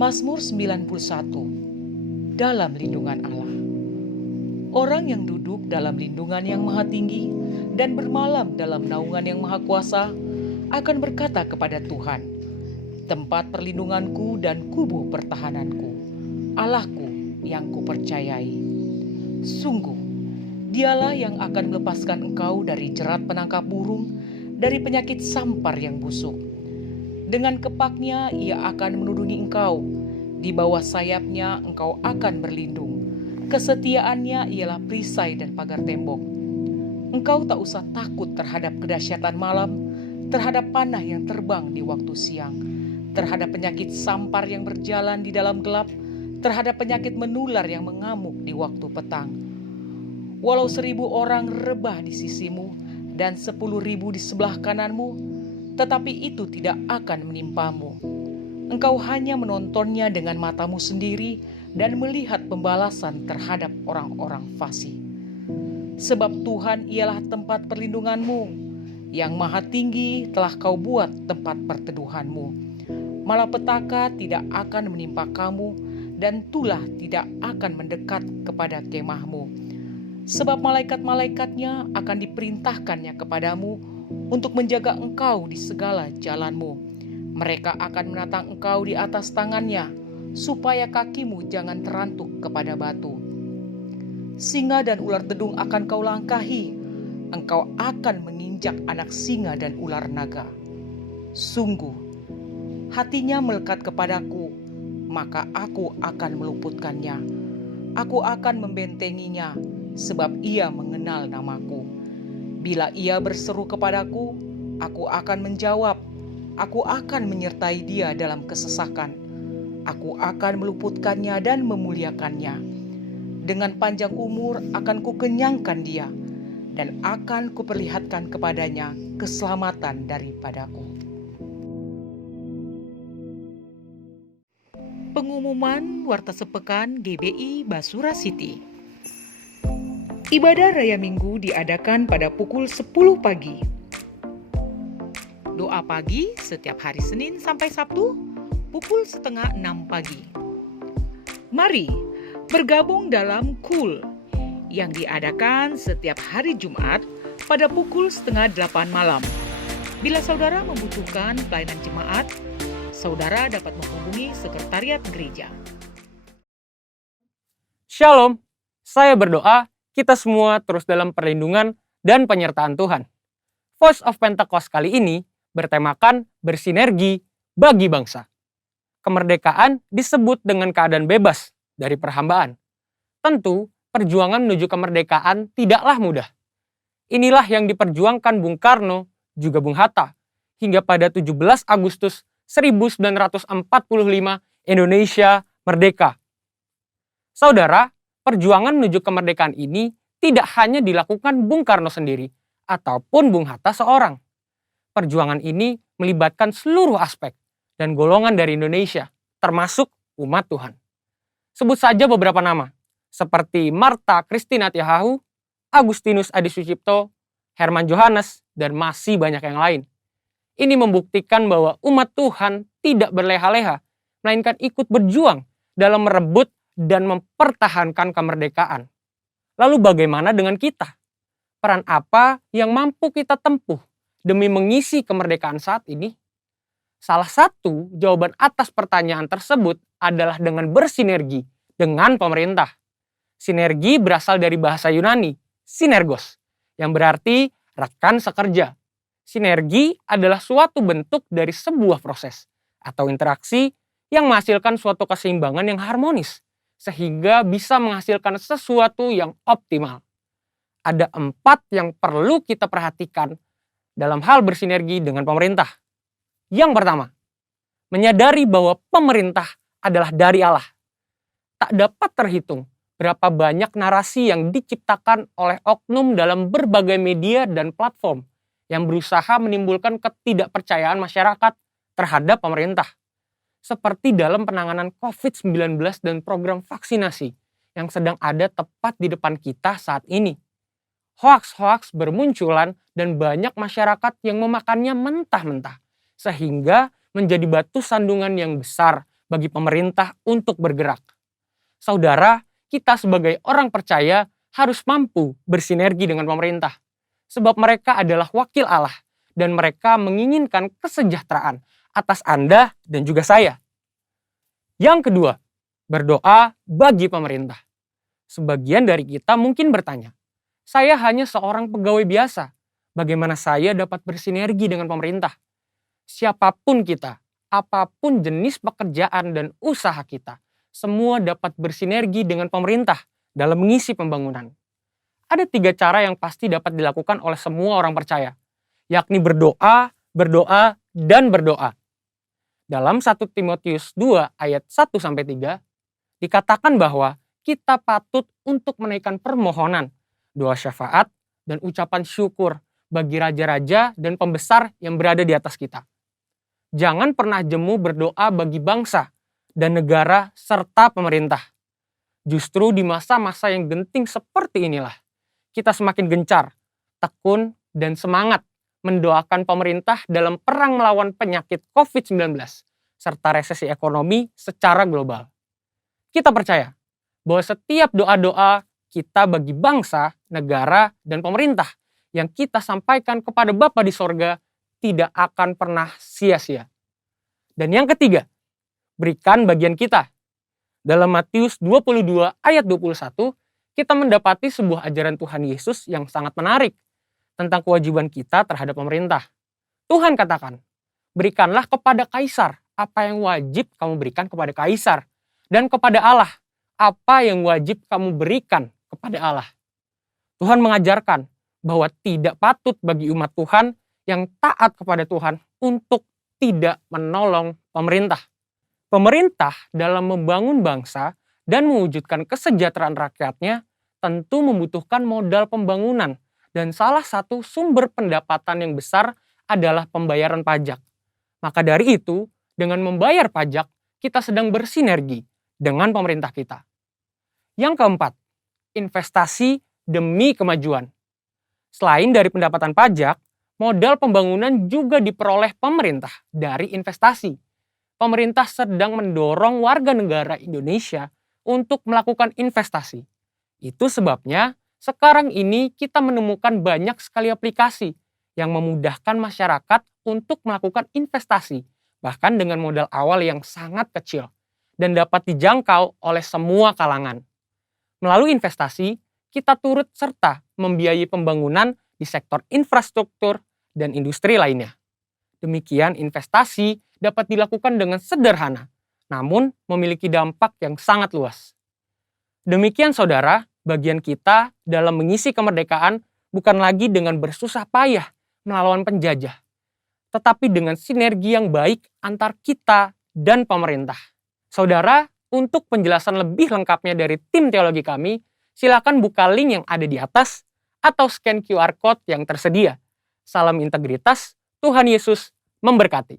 Mazmur 91. Dalam lindungan Allah. Orang yang duduk dalam lindungan yang maha tinggi dan bermalam dalam naungan yang maha kuasa akan berkata kepada Tuhan, tempat perlindunganku dan kubu pertahananku, Allahku yang kupercayai. Sungguh, dialah yang akan melepaskan engkau dari jerat penangkap burung, dari penyakit sampar yang busuk. Dengan kepaknya ia akan menudungi engkau, di bawah sayapnya engkau akan berlindung. Kesetiaannya ialah perisai dan pagar tembok. Engkau tak usah takut terhadap kedahsyatan malam, terhadap panah yang terbang di waktu siang, terhadap penyakit sampar yang berjalan di dalam gelap, terhadap penyakit menular yang mengamuk di waktu petang. Walau 1.000 orang rebah di sisimu dan 10.000 di sebelah kananmu, tetapi itu tidak akan menimpamu. Engkau hanya menontonnya dengan matamu sendiri dan melihat pembalasan terhadap orang-orang fasik. Sebab Tuhan ialah tempat perlindunganmu, yang maha tinggi telah kau buat tempat perteduhanmu. Malapetaka tidak akan menimpa kamu, dan tulah tidak akan mendekat kepada kemahmu. Sebab malaikat-malaikatnya akan diperintahkannya kepadamu untuk menjaga engkau di segala jalanmu. Mereka akan menatang engkau di atas tangannya, supaya kakimu jangan terantuk kepada batu. Singa dan ular dedung akan kau langkahi, engkau akan menginjak anak singa dan ular naga. Sungguh, hatinya melekat kepadaku, maka aku akan meluputkannya. Aku akan membentenginya, sebab ia mengenal namaku. Bila ia berseru kepadaku, aku akan menjawab. Aku akan menyertai dia dalam kesesakan. Aku akan meluputkannya dan memuliakannya. Dengan panjang umur akan kukenyangkan dia, dan akan kuperlihatkan kepadanya keselamatan daripadaku. Pengumuman Warta Sepekan GBI Basura City. Ibadah Raya Minggu diadakan pada pukul 10 pagi. Doa pagi setiap hari Senin sampai Sabtu pukul 5:30 pagi. Mari bergabung dalam KUL yang diadakan setiap hari Jumat pada pukul 7:30 malam. Bila saudara membutuhkan pelayanan jemaat, saudara dapat menghubungi sekretariat gereja. Shalom, saya berdoa kita semua terus dalam perlindungan dan penyertaan Tuhan. Voice of Pentecost kali ini bertemakan bersinergi bagi bangsa. Kemerdekaan disebut dengan keadaan bebas dari perhambaan. Tentu, perjuangan menuju kemerdekaan tidaklah mudah. Inilah yang diperjuangkan Bung Karno, juga Bung Hatta, hingga pada 17 Agustus 1945 Indonesia merdeka. Saudara, perjuangan menuju kemerdekaan ini tidak hanya dilakukan Bung Karno sendiri ataupun Bung Hatta seorang. Perjuangan ini melibatkan seluruh aspek dan golongan dari Indonesia, termasuk umat Tuhan. Sebut saja beberapa nama, seperti Martha Christina Tiahahu, Agustinus Adi Sucipto, Herman Johannes, dan masih banyak yang lain. Ini membuktikan bahwa umat Tuhan tidak berleha-leha, melainkan ikut berjuang dalam merebut dan mempertahankan kemerdekaan. Lalu bagaimana dengan kita? Peran apa yang mampu kita tempuh demi mengisi kemerdekaan saat ini? Salah satu jawaban atas pertanyaan tersebut adalah dengan bersinergi dengan pemerintah. Sinergi berasal dari bahasa Yunani, sinergos, yang berarti rekan sekerja. Sinergi adalah suatu bentuk dari sebuah proses atau interaksi yang menghasilkan suatu keseimbangan yang harmonis, sehingga bisa menghasilkan sesuatu yang optimal. Ada 4 yang perlu kita perhatikan dalam hal bersinergi dengan pemerintah. Yang pertama, menyadari bahwa pemerintah adalah dari Allah. Tak dapat terhitung berapa banyak narasi yang diciptakan oleh oknum dalam berbagai media dan platform yang berusaha menimbulkan ketidakpercayaan masyarakat terhadap pemerintah. Seperti dalam penanganan COVID-19 dan program vaksinasi yang sedang ada tepat di depan kita saat ini. Hoaks-hoaks bermunculan dan banyak masyarakat yang memakannya mentah-mentah, sehingga menjadi batu sandungan yang besar bagi pemerintah untuk bergerak. Saudara, kita sebagai orang percaya harus mampu bersinergi dengan pemerintah, sebab mereka adalah wakil Allah dan mereka menginginkan kesejahteraan atas Anda dan juga saya. Yang kedua, berdoa bagi pemerintah. Sebagian dari kita mungkin bertanya, saya hanya seorang pegawai biasa, bagaimana saya dapat bersinergi dengan pemerintah? Siapapun kita, apapun jenis pekerjaan dan usaha kita, semua dapat bersinergi dengan pemerintah dalam mengisi pembangunan. Ada 3 cara yang pasti dapat dilakukan oleh semua orang percaya, yakni berdoa, berdoa, dan berdoa. Dalam 1 Timotius 2 ayat 1-3, dikatakan bahwa kita patut untuk menaikkan permohonan, doa syafaat, dan ucapan syukur bagi raja-raja dan pembesar yang berada di atas kita. Jangan pernah jemu berdoa bagi bangsa dan negara serta pemerintah. Justru di masa-masa yang genting seperti inilah, kita semakin gencar, tekun, dan semangat mendoakan pemerintah dalam perang melawan penyakit COVID-19 serta resesi ekonomi secara global. Kita percaya bahwa setiap doa-doa kita bagi bangsa, negara, dan pemerintah yang kita sampaikan kepada Bapa di sorga tidak akan pernah sia-sia. Dan yang ketiga, berikan bagian kita. Dalam Matius 22 ayat 21, kita mendapati sebuah ajaran Tuhan Yesus yang sangat menarik tentang kewajiban kita terhadap pemerintah. Tuhan katakan, berikanlah kepada kaisar apa yang wajib kamu berikan kepada kaisar, dan kepada Allah apa yang wajib kamu berikan kepada Allah. Tuhan mengajarkan bahwa tidak patut bagi umat Tuhan yang taat kepada Tuhan untuk tidak menolong pemerintah. Pemerintah dalam membangun bangsa dan mewujudkan kesejahteraan rakyatnya tentu membutuhkan modal pembangunan, dan salah satu sumber pendapatan yang besar adalah pembayaran pajak. Maka dari itu, dengan membayar pajak, kita sedang bersinergi dengan pemerintah kita. Yang keempat, investasi demi kemajuan. Selain dari pendapatan pajak, modal pembangunan juga diperoleh pemerintah dari investasi. Pemerintah sedang mendorong warga negara Indonesia untuk melakukan investasi. Itu sebabnya sekarang ini kita menemukan banyak sekali aplikasi yang memudahkan masyarakat untuk melakukan investasi, bahkan dengan modal awal yang sangat kecil dan dapat dijangkau oleh semua kalangan. Melalui investasi, kita turut serta membiayai pembangunan di sektor infrastruktur dan industri lainnya. Demikian investasi dapat dilakukan dengan sederhana, namun memiliki dampak yang sangat luas. Demikian saudara, bagian kita dalam mengisi kemerdekaan bukan lagi dengan bersusah payah melawan penjajah, tetapi dengan sinergi yang baik antar kita dan pemerintah. Saudara, untuk penjelasan lebih lengkapnya dari tim teologi kami, silakan buka link yang ada di atas atau scan QR Code yang tersedia. Salam integritas, Tuhan Yesus memberkati.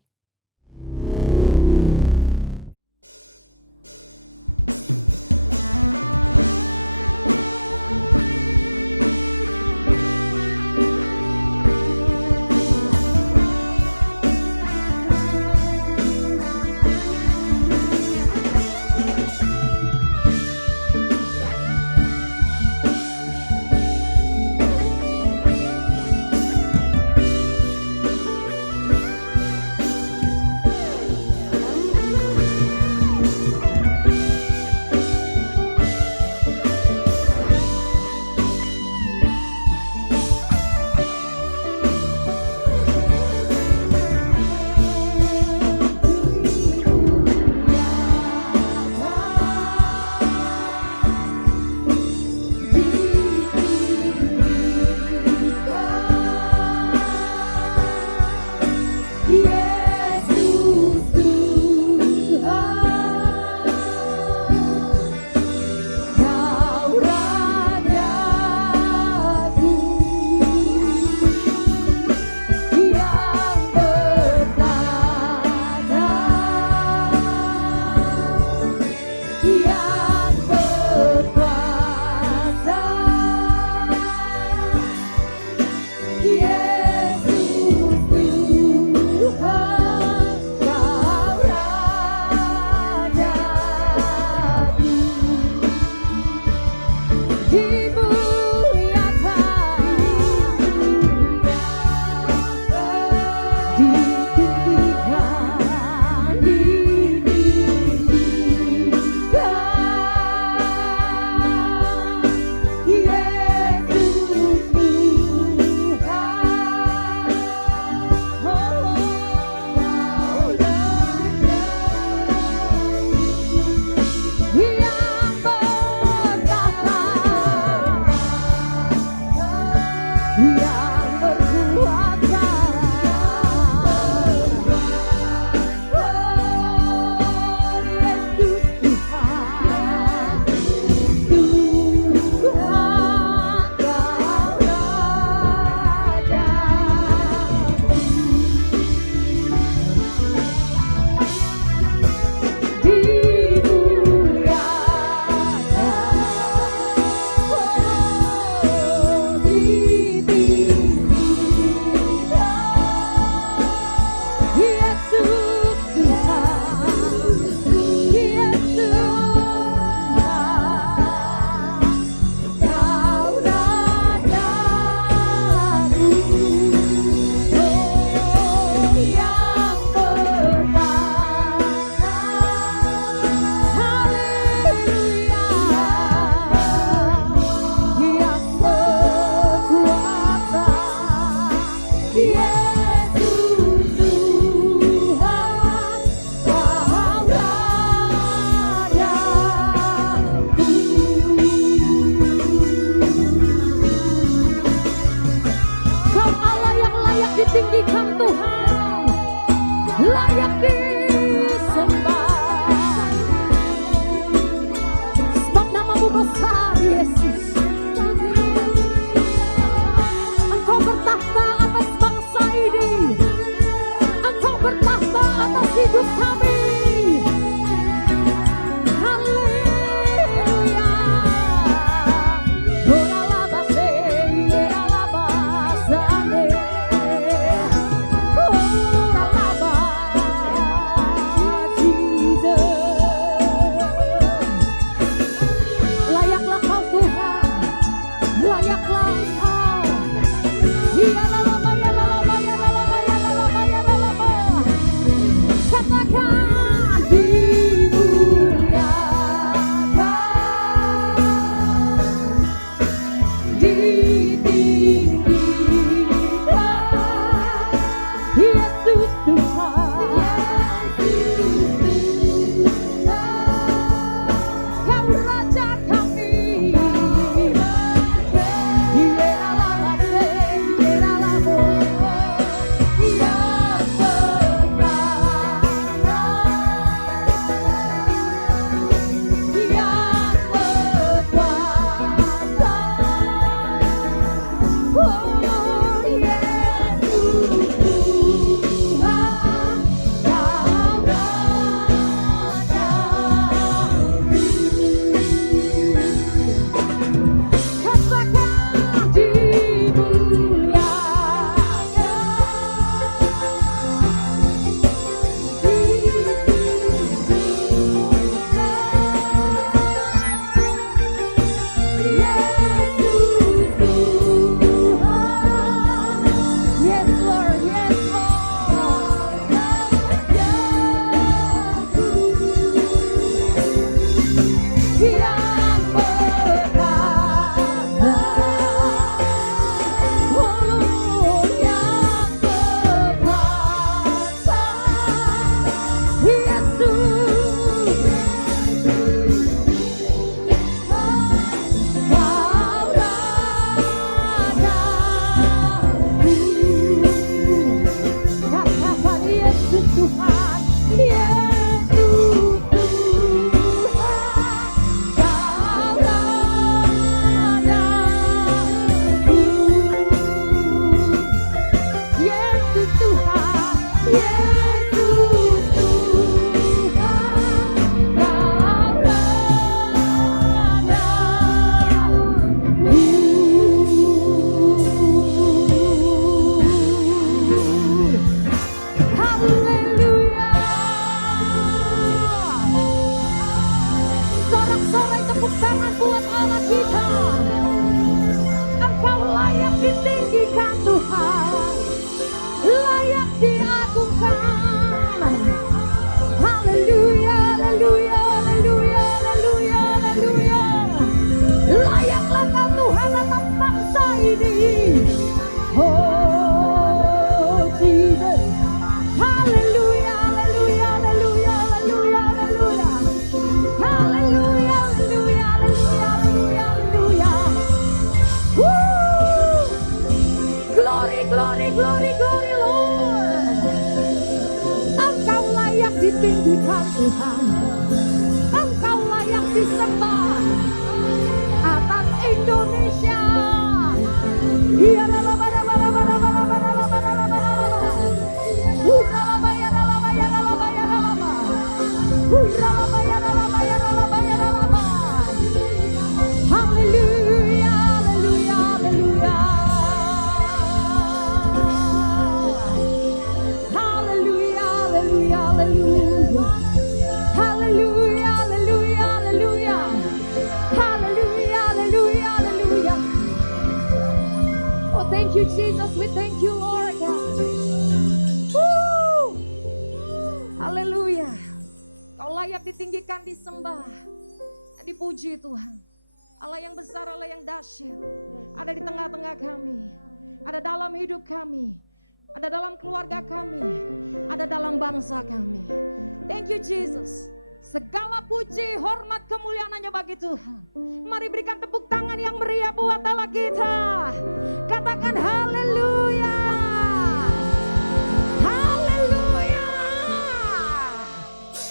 haleluya, haleluya, haleluya, haleluya. Layaklah Kau Tuhan atas bangsa ini. Oh Jesus. Haleluya, haleluya, haleluya, haleluya, haleluya. Haleluya, haleluya, haleluya, haleluya, haleluya. Woo! Glory, glory, glory, glory, Lord. Engkau layak ditinggikan Tuhan. Engkau layak disembah atas Indonesia. Iya, haleluya, haleluya, haleluya. Haleluya, haleluya, haleluya. Haleluya, haleluya, haleluya. Haleluya, haleluya, haleluya. Oh, thank you, Jesus. We thank you, Lord God. Woo! Haleluya. Kau layak ditinggikan, disembah, dan dipuji Tuhan. Allah yang besar, Allah yang dahsyat. Ada di tengah-tengah kami. Ada dalam hidup kami. Ada dalam keluarga kami. Ada dalam bangsa kami. Thank you, Jesus. Segala puji, hormat, kemuliaan hanya bagi Tuhan. Mari berikan tepuk tangan yang meriah buat Allah kita. Katakan haleluya. Haleluya.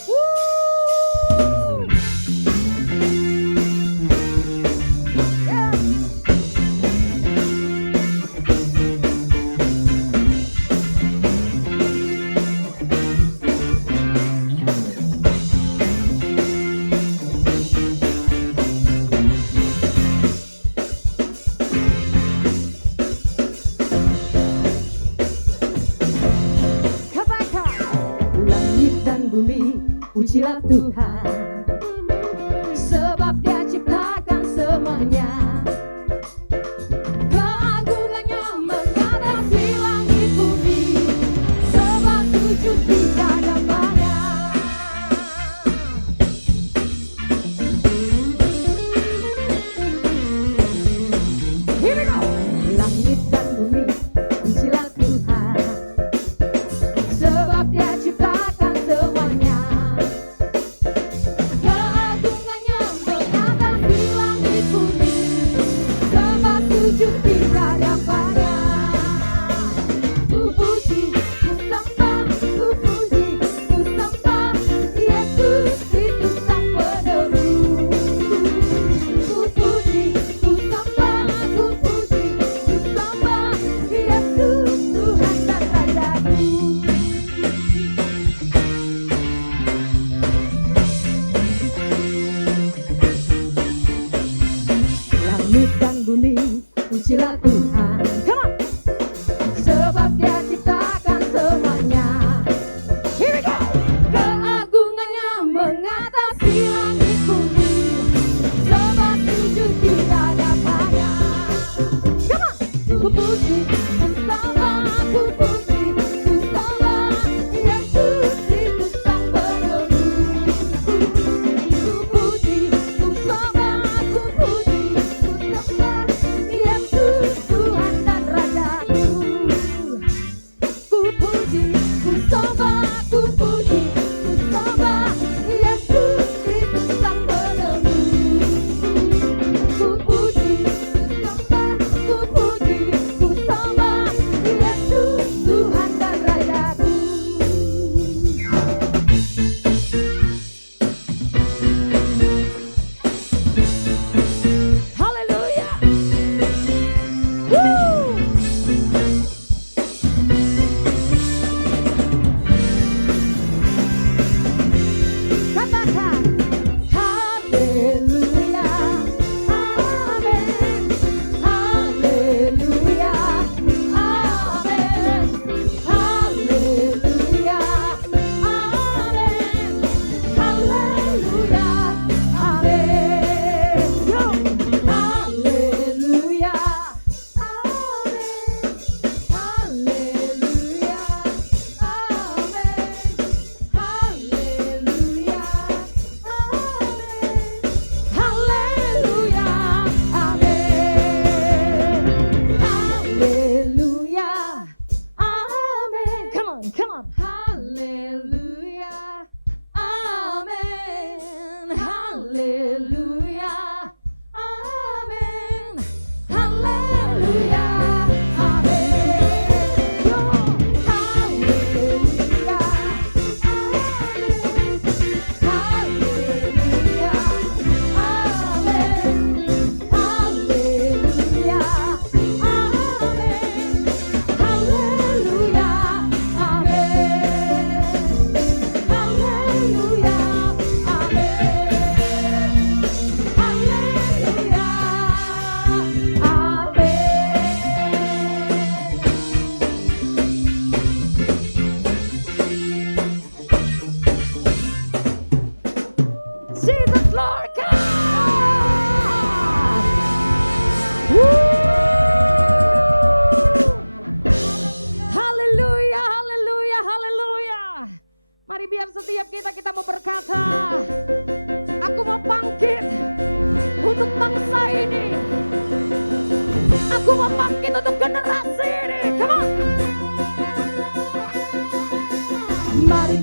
Woo. Yeah. Katakan langit dan bumi, pujilah Tuhan, sebab Dia ciptakan semuanya. Keagungannya mengatasi langit bumi, sebab sujud di hadapannya. Here we go. Langit dan bumi, pujilah Tuhan, sebab Dia ciptakan semuanya.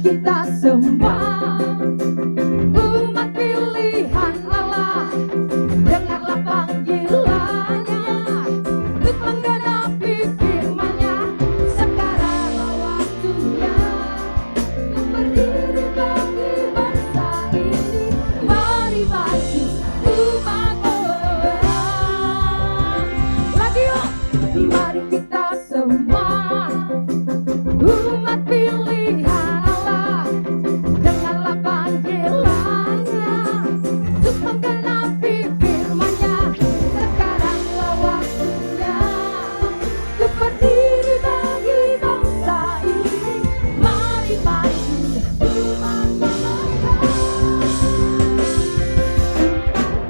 kita semua umat pilihan Allah, dengarlah panggilannya untuk menggenapi firman-Nya. Sekaranglah waktunya untuk berdiri bagi bangsa ini. Mari maju umat Allah. Lagi yuk, mari kita semua umat pilihan Allah, dengarlah panggilannya untuk menggenapi firman-Nya. Sekaranglah waktunya untuk berdiri bagi bangsa ini. Mari maju umat Allah.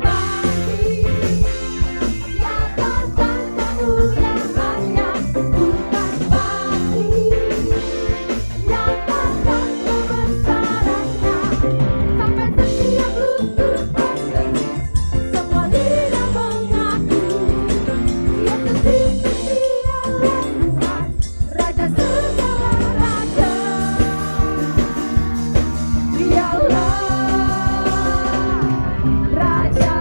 Bagi nyatakan kemuliaan-Nya, bukan bagi nyatakan kebesaran-Nya, sampai setiap lutut berteduh, semua lidah mengaku Yesus Kristus dialah Tuhan, Raja segala raja. Dialah Raja.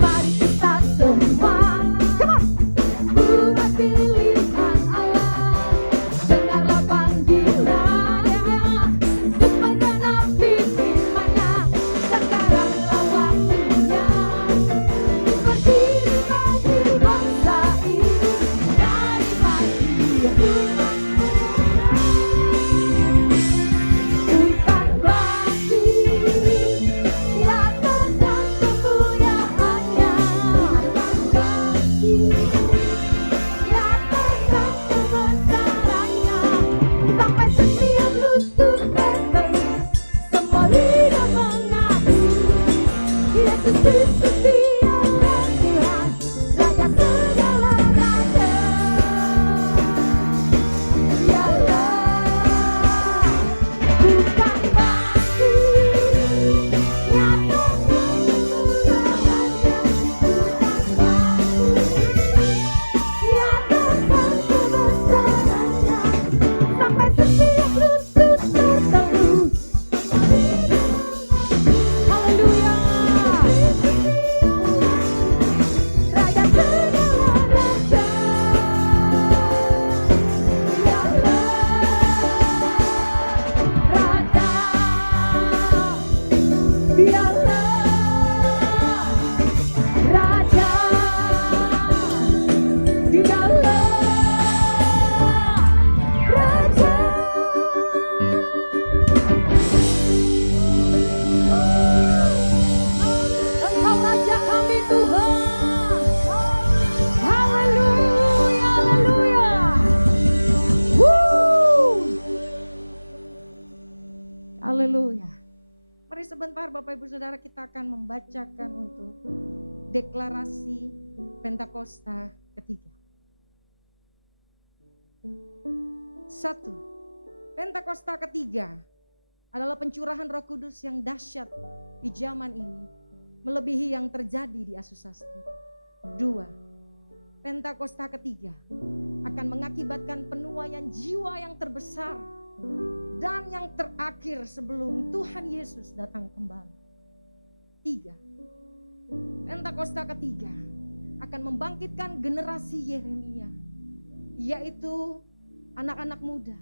Mari kita semua, come on, umat pilihan Allah, dengarlah panggilannya untuk menggenapi firman-Nya. Sekaranglah waktunya untuk berdiri bagi bangsa ini. Mari maju umat bukan bagi nyatakan kemuliaan-Nya, bukan bagi nyatakan kebesaran-Nya, sampai setiap lutut berteduh, semua lidah mengaku Yesus Kristus dialah Tuhan, Raja segala raja. Dialah bukan bagi nyatakan kemuliaan-Nya, bukan bagi nyatakan kebesaran-Nya, sampai setiap lutut berteduh. Haleluya. Raja segala raja. Dialah Raja. Dialah Raja. Dialah Raja. Engkau Raja kami Tuhan. Haleluya, haleluya. Haleluya. Mari sebentar Bapak Ibu Saudara, kita akan membacakan untuk deklarasi Pentakosta ketiga. 1. Pentakosta ketiga adalah pencurahan Roh Kudus yang dahsyat di zaman ini, melebihi yang terjadi di Asusastri. 2. Pentakosta ketiga akan mengakibatkan penuaian jiwa yang terbesar dan yang terakhir sebelum Tuhan Yesus datang kembali. 3. Pentakosta ketiga akan membangkitkan generasi Yeremia, yaitu anak-anak muda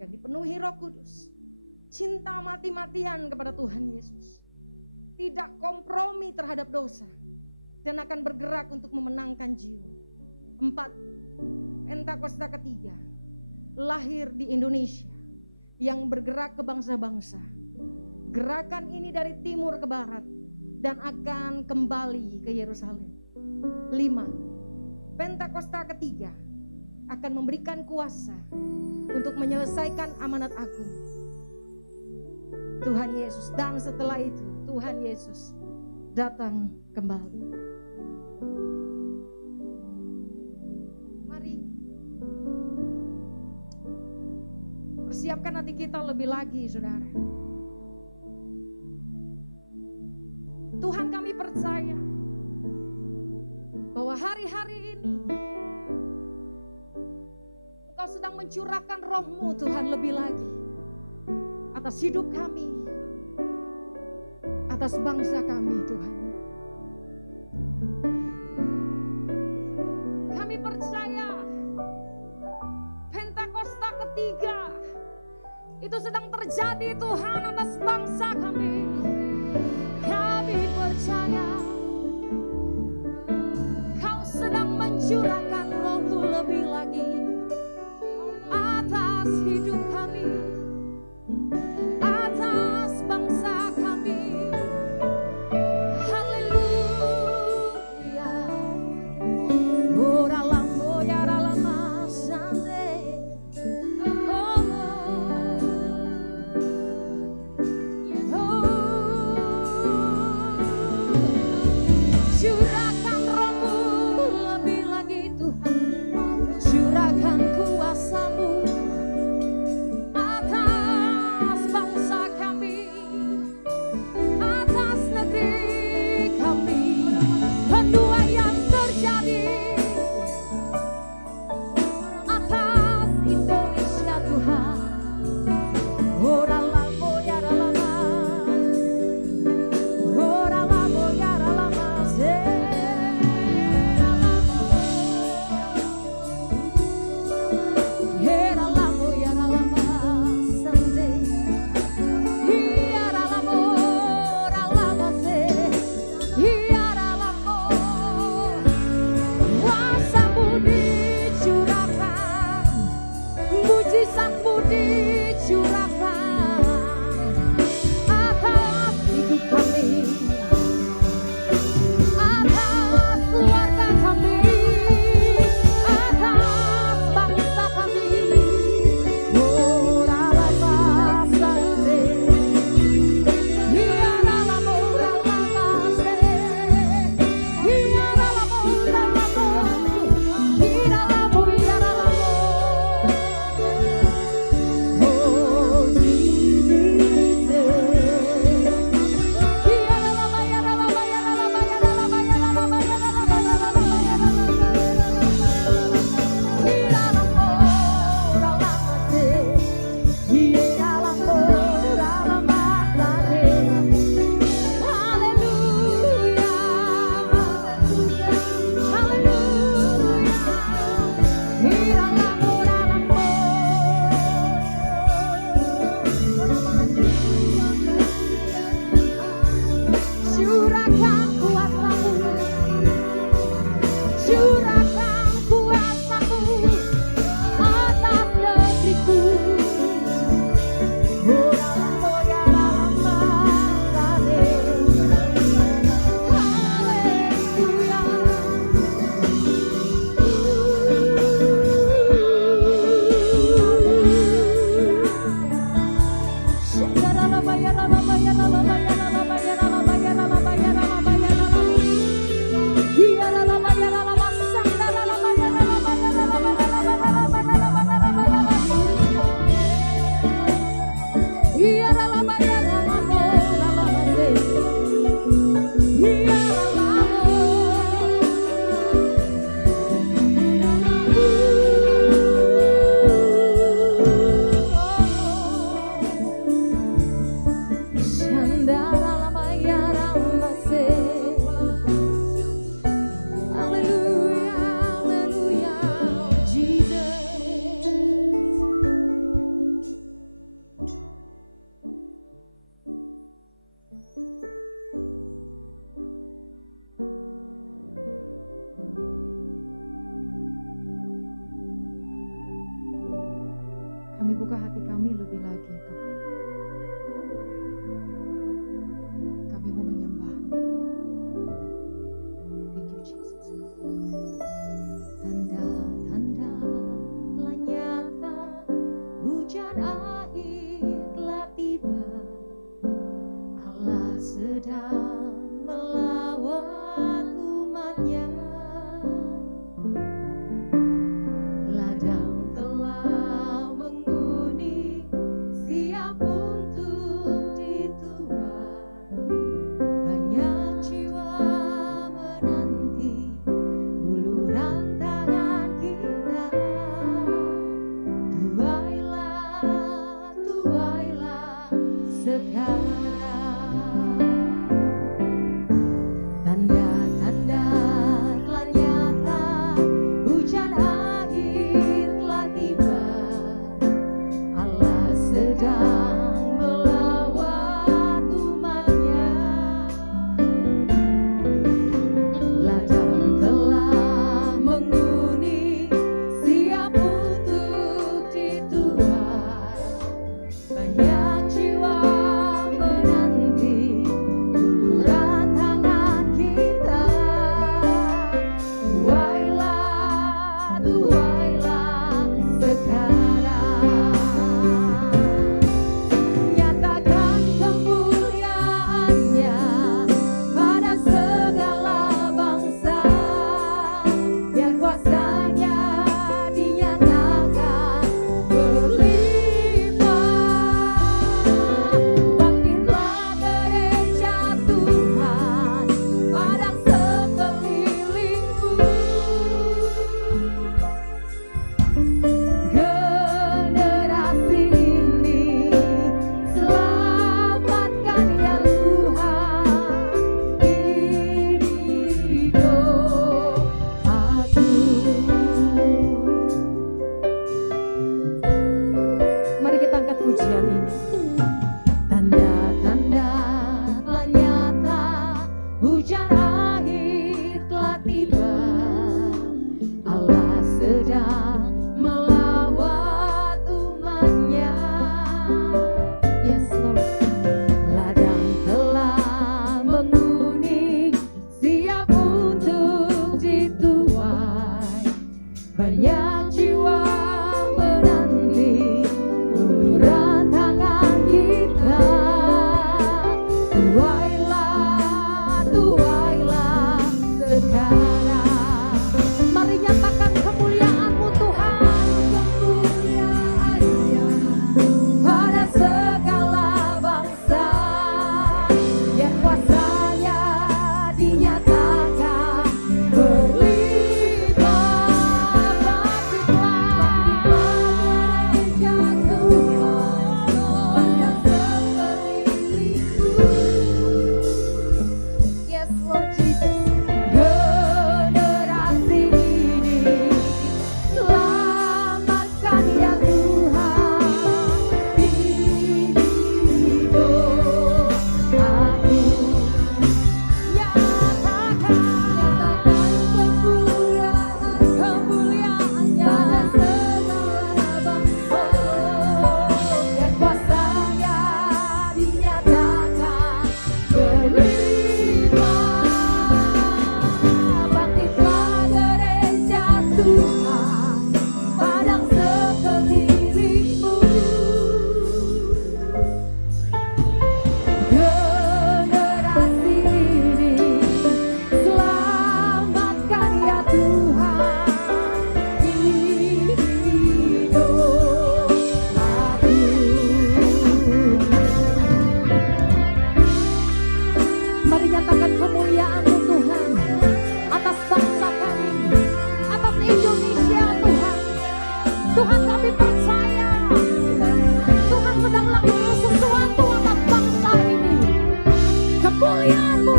yang dipenuhi Roh Kudus, cinta mati-matian kepada Tuhan Yesus, tidak kompromi terhadap dosa, dan akan bergerak untuk memenangkan jiwa. 4. Pentakosta ketiga lahir di Indonesia yang bergerak ke bangsa-bangsa. Gerakan ini dari timur ke barat dan akan kembali ke Yerusalem. 5. Pentakosta ketiga akan memberikan kuasa untuk menyelesaikan amanat agung Tuhan Yesus, dan setelah itu Tuhan Yesus datang kembali. Mari persiapkan hati kita lebih lagi, saudara. Tuhan, kami percaya bahwa hari-hari ini mencurahkan roh-Mu Tuhan lebih lagi atas hidup kami, atas bangsa kami Tuhan. Kami percaya Pentakosta ketiga itu sedang terjadi Tuhan atas bangsa kami. Kami percaya Kau sedang mencurahkan roh-Mu lebih lagi atas hidup kami, atas bangsa kami. Haleluya. Ora lamo ya lama sande. Oh, curahkan roh-Mu lebih lagi Tuhan. Curahkan kuasa-Mu atas bangsa kami, atas negeri kami. Penuaian yang terjadi atas Indonesia Tuhan. Ora lamo ya lama, ora lamo ya lama se. Era lamo ya lama sande. Era lamo ora lama se. Era lamo kuasa-Mu dicurahkan, mujizat-Mu dicurahkan atas hidup kami, atas keluarga kami, atas bangsa kami. Ora lama sande, ora lama se, ora lama, ora lama. Oh curahkan kuasa-Mu, curahkan kuasa-Mu atas negeriku. Ora lamo ya lama sane. Haleluya. Shekara lama ya lama ya lama ya lama ya lama ya lama ya lama ya lama. Iya lama ya lama sanda lama ya lama ya lama ya lama ya lama ya lama. Iya lama ya lama se. Iya Shandara lama ya lama se. Haleluya, haleluya, Jesus. Kami buka hati kami lebih lagi Tuhan. Kami mau menyembah-Mu. Thank you Jesus. Tanda-tanda telah nyata, hujan akhir telah tiba. Allah sedang melawat umat-Nya. Ladang telah menguning, siap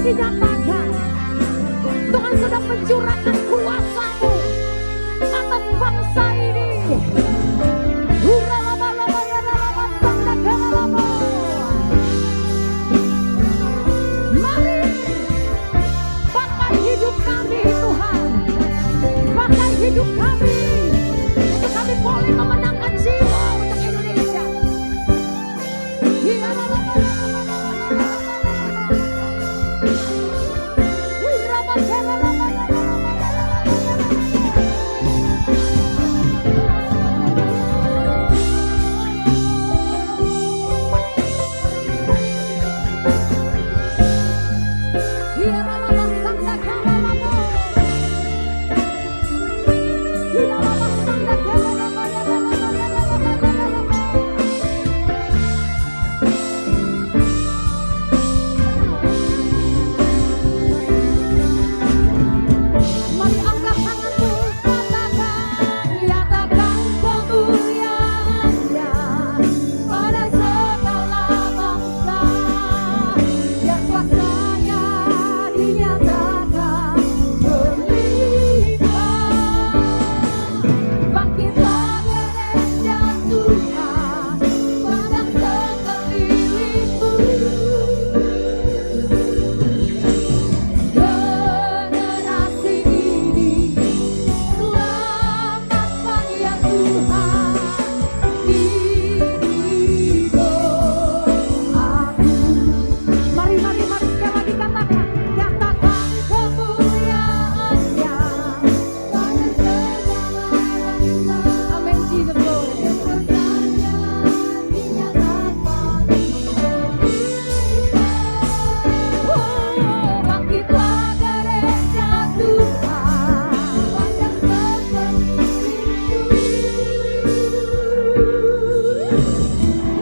dinyatakan. Tuhan sudah mencurahkan kuasa-Mu atas bangsa ini. Mari pakai hidup kami Tuhan, pakai hidup kami untuk kami boleh memenangkan jiwa untuk Indonesia. Mari angkat tanganmu, katakan, nyatakan kemuliaan-Nya pada segala bangsa, yang kuasanya dinyatakan berlimpah. Bangkitlah gereja Tuhan pada sekelilingmu. Generasi ini selamatkan ya Tuhan, ini doaku. Mari sekali lagi katakan, nyatakan kemuliaan-Nya pada segala bangsa. Amen, Jesus Lord. Bangkitlah gereja Tuhan pada sekelilingmu.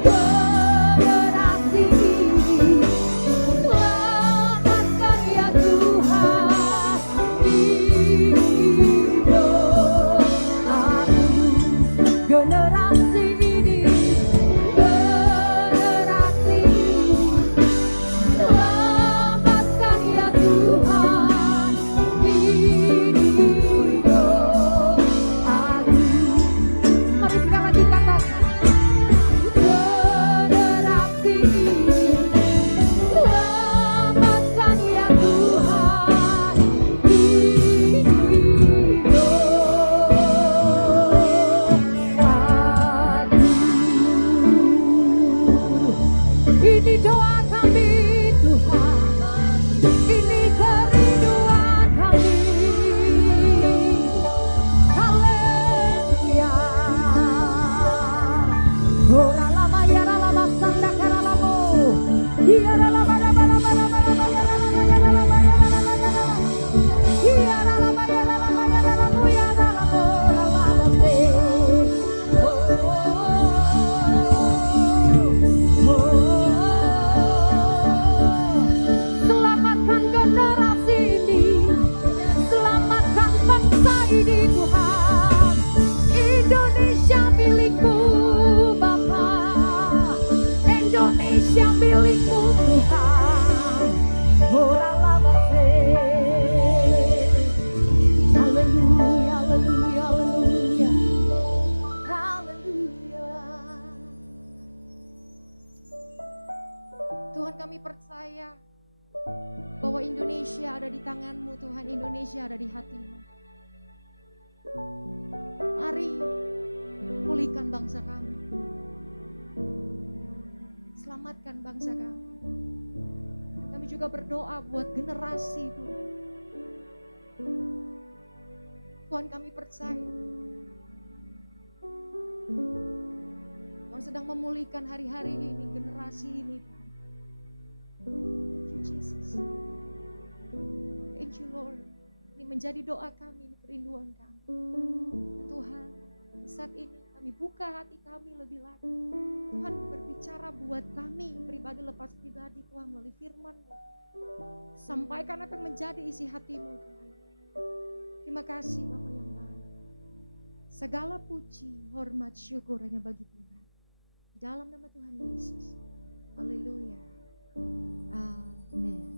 Generasi ini selamatkan ya Tuhan, ini doaku. Generasi ini selamatkan ya Tuhan, ini doaku. Mari sekali lagi katakan, generasi ini selamatkan ya Tuhan, ini doaku. Ini doa kami Tuhan, ini kerinduan kami. Haleluya. Ora lama ya lama sanda kara lamo. Ya lama lama lama lama lama ya lama ya lama ya lama ya lama. Ya lama ya lama ya lama ya lama lama se. Selamatkan generasi ini, selamatkan bangsa ini Tuhan. Indonesia milikmu Bapa, Indonesia milikmu Tuhan. Ora lama se. Haleluya, haleluya, haleluya, haleluya. Tuhan, kami percaya bahwa Indonesia ada di tangan-Mu Tuhan, Indonesia ada di hati-Mu. Mari pulihkan bangsa kami, selamatkan bangsa kami. Dan kami juga berdoa buat generasi Tuhan. Tuhan, kami percaya Tuhan sedang memulihkan hari-hari ini, generasi ini Tuhan. Thank you Jesus. Thank you Lord. Ini menjadi doa kami, ini kerinduan kami. Dan Tuhan, saat ini kami buka hati kami lebih lagi. Tuhan berbicara buat kami pribadi lepas pribadi Tuhan melalui firman-Mu. Sampaikan apa yang menjadi isi hati-Mu Tuhan. Terima kasih Bapa yang baik. Segala puji, hormat, syukur hanya bagi Tuhan. Di dalam nama Tuhan Yesus. Haleluya. Amin.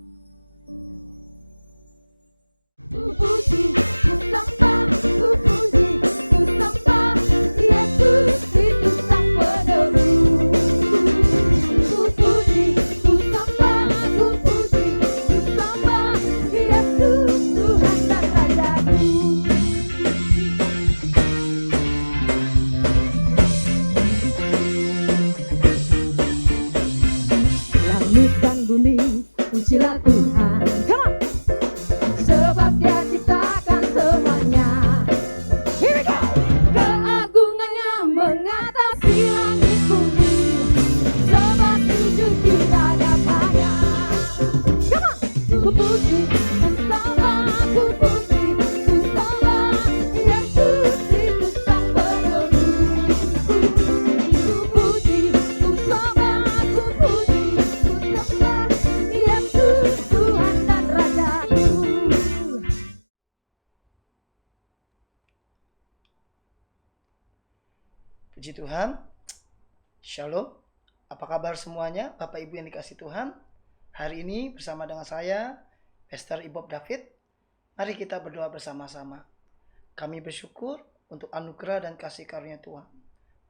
Tuhan. Shalom. Apa kabar semuanya, Bapak Ibu yang dikasihi Tuhan? Hari ini bersama dengan saya, Pastor Ibob David. Mari kita berdoa bersama-sama. Kami bersyukur untuk anugerah dan kasih karunia Tuhan.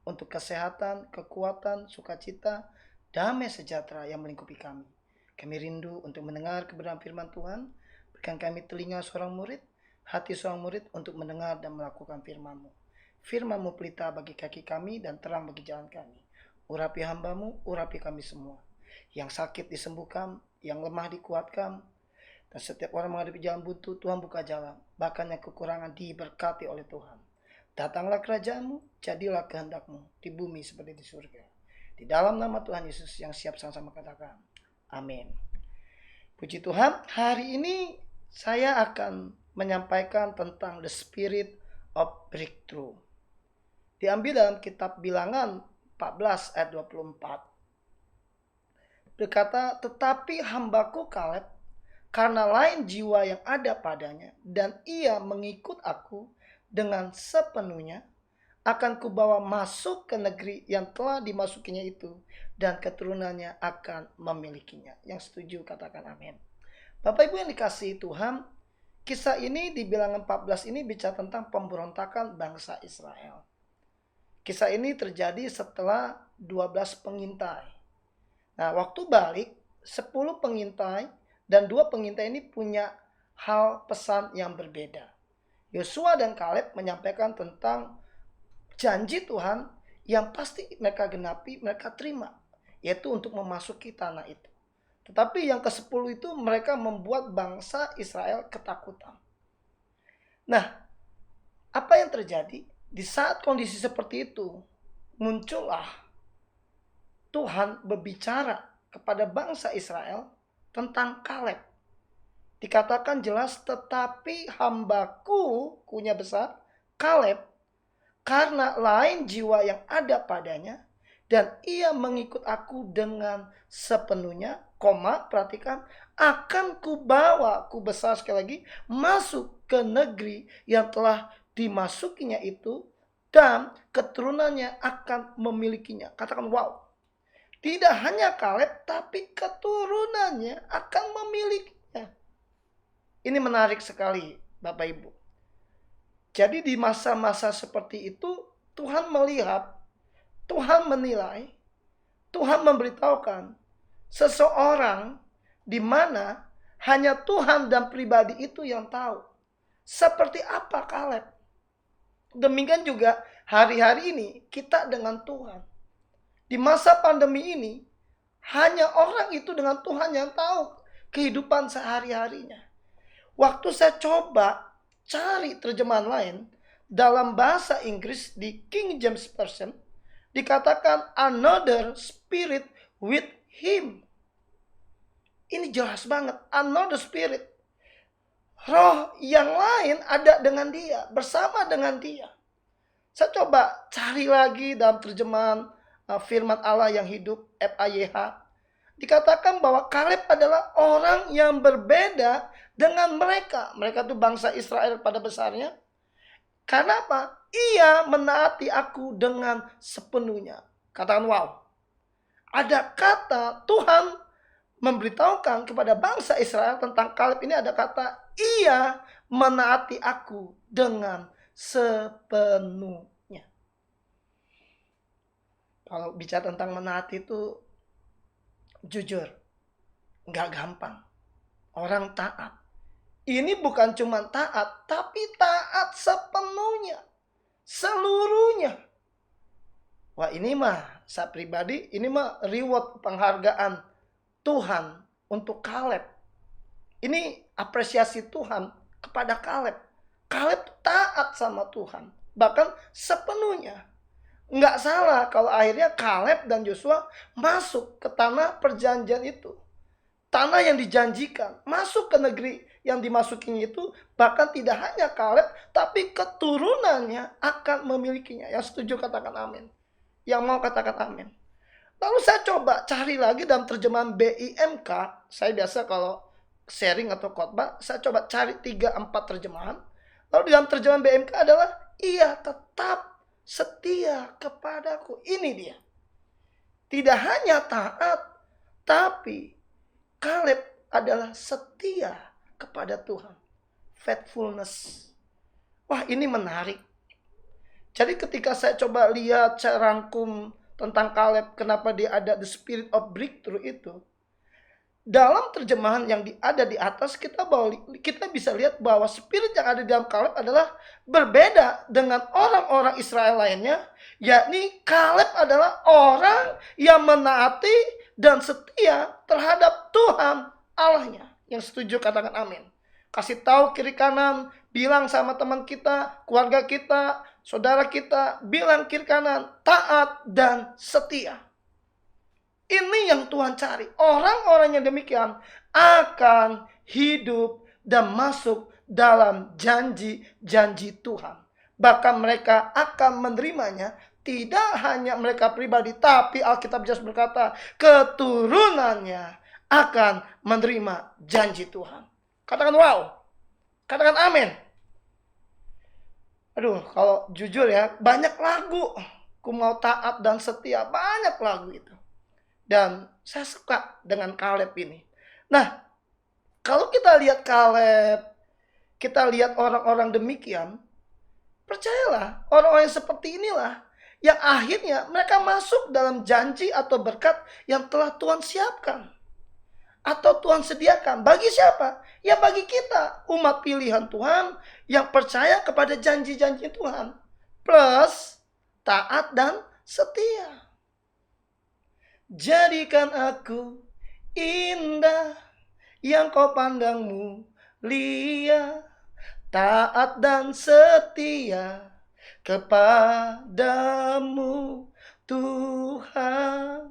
Untuk kesehatan, kekuatan, sukacita, damai sejahtera yang melingkupi kami. Kami rindu untuk mendengar kebenaran firman Tuhan. Berikan kami telinga seorang murid, hati seorang murid untuk mendengar dan melakukan firman-Mu. Firman-Mu pelita bagi kaki kami dan terang bagi jalan kami. Urapi hamba-Mu, urapi kami semua. Yang sakit disembuhkan, yang lemah dikuatkan. Dan setiap orang menghadapi jalan buntu, Tuhan buka jalan. Bahkan yang kekurangan diberkati oleh Tuhan. Datanglah kerajaan-Mu, jadilah kehendak-Mu di bumi seperti di surga. Di dalam nama Tuhan Yesus yang siap sama-sama katakan. Amin. Puji Tuhan, hari ini saya akan menyampaikan tentang the spirit of breakthrough. Diambil dalam kitab Bilangan 14 ayat 24. Berkata, tetapi hambaku Kaleb, karena lain jiwa yang ada padanya, dan ia mengikut aku dengan sepenuhnya, akan kubawa masuk ke negeri yang telah dimasukinya itu, dan keturunannya akan memilikinya. Yang setuju katakan amin. Bapak Ibu yang dikasihi Tuhan, kisah ini di Bilangan 14 ini bicara tentang pemberontakan bangsa Israel. Kisah ini terjadi setelah 12 pengintai. Nah, waktu balik 10 pengintai dan 2 pengintai ini punya hal pesan yang berbeda. Yosua dan Kaleb menyampaikan tentang janji Tuhan yang pasti mereka genapi, mereka terima, yaitu untuk memasuki tanah itu. Tetapi yang ke-10 itu mereka membuat bangsa Israel ketakutan. Nah, apa yang terjadi? Di saat kondisi seperti itu, muncullah Tuhan berbicara kepada bangsa Israel tentang Kaleb. Dikatakan jelas, tetapi hambaku, kunya besar, Kaleb, karena lain jiwa yang ada padanya, dan ia mengikut aku dengan sepenuhnya, perhatikan, akan kubawa, ku besar sekali lagi, masuk ke negeri yang telah dimasukinya itu, dan keturunannya akan memilikinya. Katakan wow. Tidak hanya Kaleb, tapi keturunannya akan memilikinya. Ini menarik sekali, Bapak Ibu. Jadi di masa-masa seperti itu, Tuhan melihat, Tuhan menilai, Tuhan memberitahukan seseorang di mana hanya Tuhan dan pribadi itu yang tahu. Seperti apa Kaleb? Demikian juga hari-hari ini kita dengan Tuhan. Di masa pandemi ini, hanya orang itu dengan Tuhan yang tahu kehidupan sehari-harinya. Waktu saya coba cari terjemahan lain, dalam bahasa Inggris di King James Version, dikatakan another spirit with him. Ini jelas banget, another spirit. Roh yang lain ada dengan dia, bersama dengan dia. Saya coba cari lagi dalam terjemahan firman Allah yang hidup, FAYH. Dikatakan bahwa Kaleb adalah orang yang berbeda dengan mereka. Mereka itu bangsa Israel pada besarnya. Karena apa? Ia menaati aku dengan sepenuhnya. Katakan wow. Ada kata Tuhan memberitahukan kepada bangsa Israel tentang Kaleb ini, ada kata ia menaati aku dengan sepenuhnya. Kalau bicara tentang menaati itu jujur, nggak gampang. Orang taat. Ini bukan cuma taat, tapi taat sepenuhnya, seluruhnya. Wah, ini mah saya pribadi, ini mah reward penghargaan Tuhan untuk Kaleb. Ini apresiasi Tuhan kepada Kaleb. Kaleb taat sama Tuhan, bahkan sepenuhnya. Nggak salah kalau akhirnya Kaleb dan Yosua masuk ke tanah perjanjian itu. Tanah yang dijanjikan, masuk ke negeri yang dimasukinya itu, bahkan tidak hanya Kaleb, tapi keturunannya akan memilikinya. Yang setuju katakan amin. Yang mau katakan amin. Lalu saya coba cari lagi dalam terjemahan BIMK. Saya biasa kalau sharing atau khotbah, saya coba cari 3-4 terjemahan. Lalu dalam terjemahan BIMK adalah ia tetap setia kepadaku. Ini dia. Tidak hanya taat, tapi Kaleb adalah setia kepada Tuhan. Faithfulness. Wah, ini menarik. Jadi ketika saya coba lihat, saya rangkum tentang Kaleb, kenapa dia ada the spirit of breakthrough itu. Dalam terjemahan yang ada di atas, kita bisa lihat bahwa spirit yang ada di dalam Kaleb adalah berbeda dengan orang-orang Israel lainnya. Yakni Kaleb adalah orang yang menaati dan setia terhadap Tuhan Allahnya. Yang setuju katakan amin. Kasih tahu kiri kanan, bilang sama teman kita, keluarga kita, saudara kita, bilang kiri kanan, taat dan setia. Ini yang Tuhan cari. Orang-orang yang demikian akan hidup dan masuk dalam janji-janji Tuhan. Bahkan mereka akan menerimanya. Tidak hanya mereka pribadi, tapi Alkitab jelas berkata, keturunannya akan menerima janji Tuhan. Katakan wow. Katakan amin. Aduh, kalau jujur ya, banyak lagu. Ku mau taat dan setia. Banyak lagu itu. Dan saya suka dengan Kaleb ini. Nah, kalau kita lihat Kaleb, kita lihat orang-orang demikian, percayalah, orang-orang yang seperti inilah yang akhirnya mereka masuk dalam janji atau berkat yang telah Tuhan siapkan. Atau Tuhan sediakan. Bagi siapa? Ya bagi kita, umat pilihan Tuhan yang percaya kepada janji-janji Tuhan. Plus, taat dan setia. Jadikan aku indah yang kau pandang mulia, taat dan setia kepadamu Tuhan.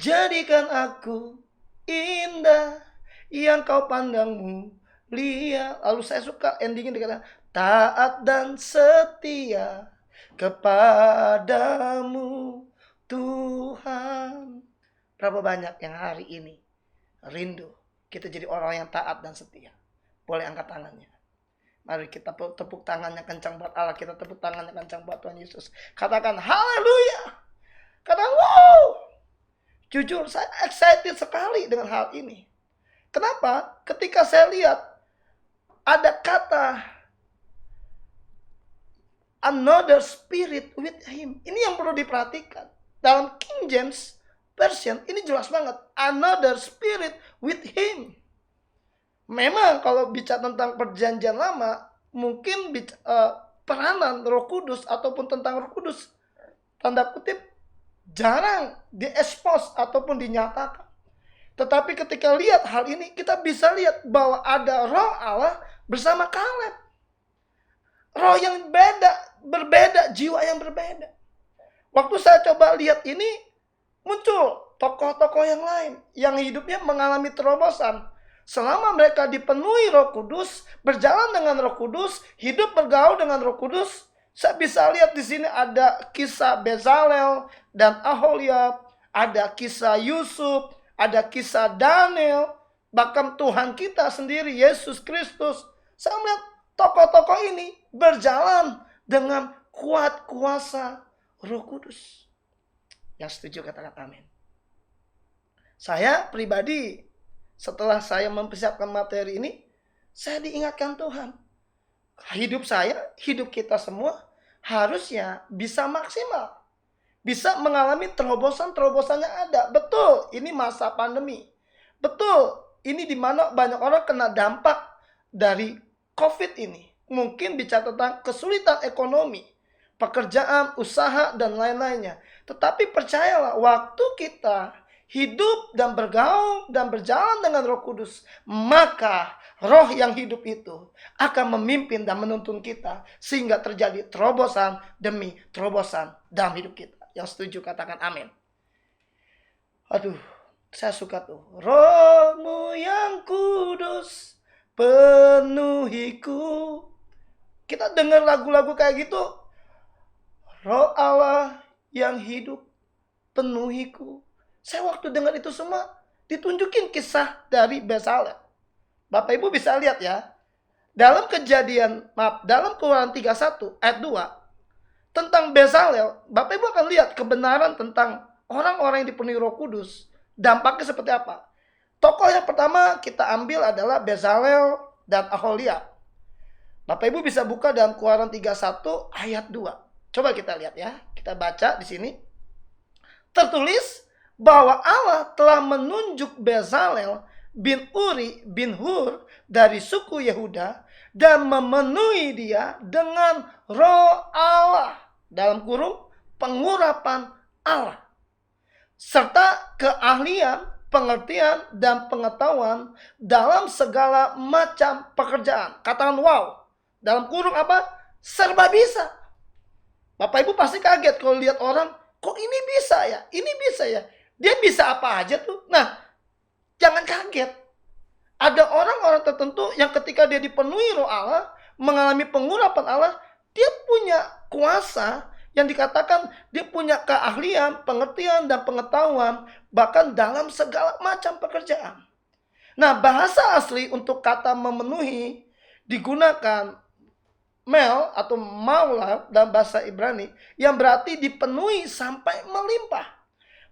Jadikan aku indah yang kau pandang mulia. Lalu saya suka endingnya dikatakan taat dan setia kepadamu Tuhan. Berapa banyak yang hari ini rindu kita jadi orang yang taat dan setia? Boleh angkat tangannya. Mari kita tepuk tangannya kencang buat Allah. Kita tepuk tangannya kencang buat Tuhan Yesus. Katakan haleluya. Katakan wow. Jujur saya excited sekali dengan hal ini. Kenapa? Ketika saya lihat ada kata another spirit with him. Ini yang perlu diperhatikan. Dalam King James Version ini jelas banget. Another spirit with him. Memang kalau bicara tentang perjanjian lama, mungkin peranan Roh Kudus ataupun tentang Roh Kudus, tanda kutip, jarang diekspos ataupun dinyatakan. Tetapi ketika lihat hal ini, kita bisa lihat bahwa ada Roh Allah bersama Kaleb. Roh yang berbeda, jiwa yang berbeda. Waktu saya coba lihat ini, muncul tokoh-tokoh yang lain yang hidupnya mengalami terobosan. Selama mereka dipenuhi Roh Kudus, berjalan dengan Roh Kudus, hidup bergaul dengan Roh Kudus, saya bisa lihat di sini ada kisah Bezalel dan Aholiab, ada kisah Yusuf, ada kisah Daniel, bahkan Tuhan kita sendiri, Yesus Kristus. Saya melihat tokoh-tokoh ini berjalan dengan kuat kuasa Roh Kudus. Yang setuju katakan amin. Saya pribadi, setelah saya mempersiapkan materi ini, saya diingatkan Tuhan. Hidup saya, hidup kita semua harusnya bisa maksimal. Bisa mengalami terobosan-terobosan yang ada. Betul, ini masa pandemi. Betul, ini di mana banyak orang kena dampak dari COVID ini. Mungkin bicara tentang kesulitan ekonomi, pekerjaan, usaha, dan lain-lainnya. Tetapi percayalah, waktu kita hidup dan bergaul dan berjalan dengan Roh Kudus, maka Roh yang hidup itu akan memimpin dan menuntun kita sehingga terjadi terobosan demi terobosan dalam hidup kita. Yang setuju katakan amin. Aduh, saya suka tuh. Roh-Mu yang kudus penuhiku. Kita dengar lagu-lagu kayak gitu. Roh Allah yang hidup penuhiku. Saya waktu dengar itu semua ditunjukin kisah dari Bezalel. Bapak Ibu bisa lihat ya. Dalam Keluaran 31 ayat 2. tentang Bezalel, Bapak Ibu akan lihat kebenaran tentang orang-orang yang dipenuhi Roh Kudus. Dampaknya seperti apa? Tokoh yang pertama kita ambil adalah Bezalel dan Aholiab. Bapak Ibu bisa buka dalam Keluaran 31 ayat 2. Coba kita lihat ya. Kita baca di sini. Tertulis bahwa Allah telah menunjuk Bezalel bin Uri bin Hur dari suku Yehuda dan memenuhi dia dengan roh Allah, dalam kurung pengurapan Allah, serta keahlian, pengertian, dan pengetahuan dalam segala macam pekerjaan. Katakan wow. Dalam kurung apa? Serba bisa. Bapak Ibu pasti kaget kalau lihat orang, kok ini bisa ya? Ini bisa ya? Dia bisa apa aja tuh? Nah, jangan kaget. Ada orang-orang tertentu yang ketika dia dipenuhi roh Allah, mengalami pengurapan Allah, dia punya kuasa yang dikatakan dia punya keahlian, pengertian, dan pengetahuan bahkan dalam segala macam pekerjaan. Nah, bahasa asli untuk kata memenuhi digunakan mel atau maula dalam bahasa Ibrani yang berarti dipenuhi sampai melimpah.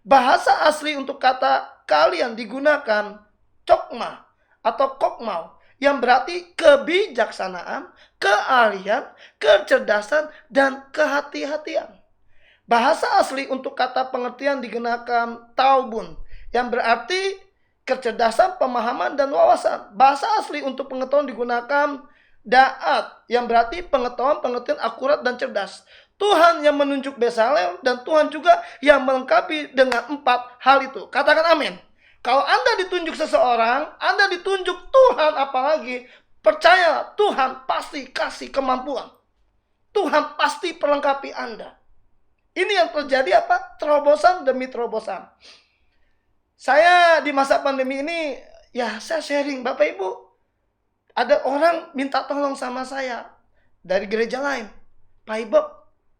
Bahasa asli untuk kata kalian digunakan cokma atau kokmau yang berarti kebijaksanaan, keahlian, kecerdasan, dan kehati-hatian. Bahasa asli untuk kata pengertian digunakan taubun yang berarti kecerdasan, pemahaman, dan wawasan. Bahasa asli untuk pengetahuan digunakan da'at yang berarti pengetahuan, pengertian akurat dan cerdas. Tuhan yang menunjuk Bezalel dan Tuhan juga yang melengkapi dengan 4 hal itu. Katakan amin. Kalau Anda ditunjuk seseorang, Anda ditunjuk Tuhan apalagi, percayalah Tuhan pasti kasih kemampuan. Tuhan pasti perlengkapi Anda. Ini yang terjadi apa? Terobosan demi terobosan. Saya di masa pandemi ini, ya saya sharing Bapak Ibu. Ada orang minta tolong sama saya dari gereja lain. Pak Ibob,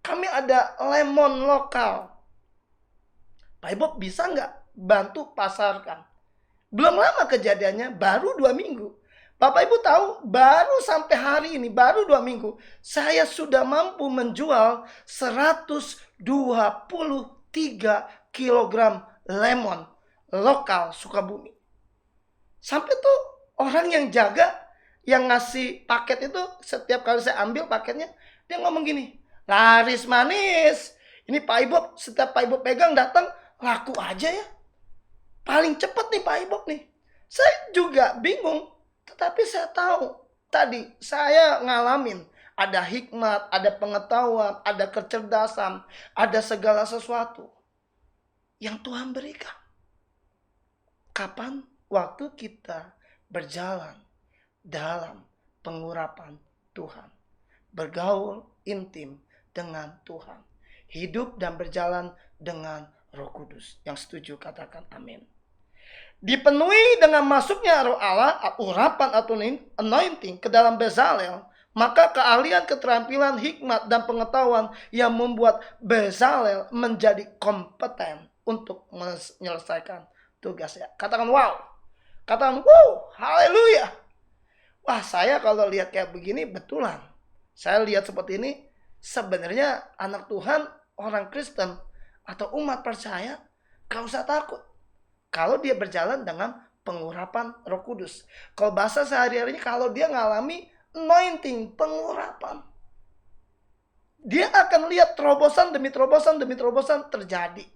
kami ada lemon lokal. Pak Ibob bisa nggak bantu pasarkan? Belum lama kejadiannya, baru 2 minggu. Bapak Ibu tahu, baru sampai hari ini, baru 2 minggu, saya sudah mampu menjual 123 kilogram lemon lokal Sukabumi. Sampai tuh orang yang jaga, yang ngasih paket itu, setiap kali saya ambil paketnya, dia ngomong gini, laris manis. Ini Pak Ibob, setiap Pak Ibob pegang datang, laku aja ya. Paling cepat nih Pak Ibob nih. Saya juga bingung, tetapi saya tahu, tadi saya ngalamin, ada hikmat, ada pengetahuan, ada kecerdasan, ada segala sesuatu yang Tuhan berikan. Kapan? Waktu kita berjalan dalam pengurapan Tuhan, bergaul intim dengan Tuhan, hidup dan berjalan dengan Roh Kudus. Yang setuju katakan amin. Dipenuhi dengan masuknya Roh Allah, urapan atau anointing ke dalam Bezalel, maka keahlian, keterampilan, hikmat, dan pengetahuan yang membuat Bezalel menjadi kompeten untuk menyelesaikan tugasnya. Katakan wow. Katakan wow, haleluya. Wah, saya kalau lihat kayak begini betulan. Saya lihat seperti ini, sebenarnya anak Tuhan, orang Kristen atau umat percaya, gak usah takut kalau dia berjalan dengan pengurapan Roh Kudus. Kalau bahasa sehari-harinya, kalau dia ngalami anointing, pengurapan, dia akan lihat terobosan demi terobosan demi terobosan terjadi.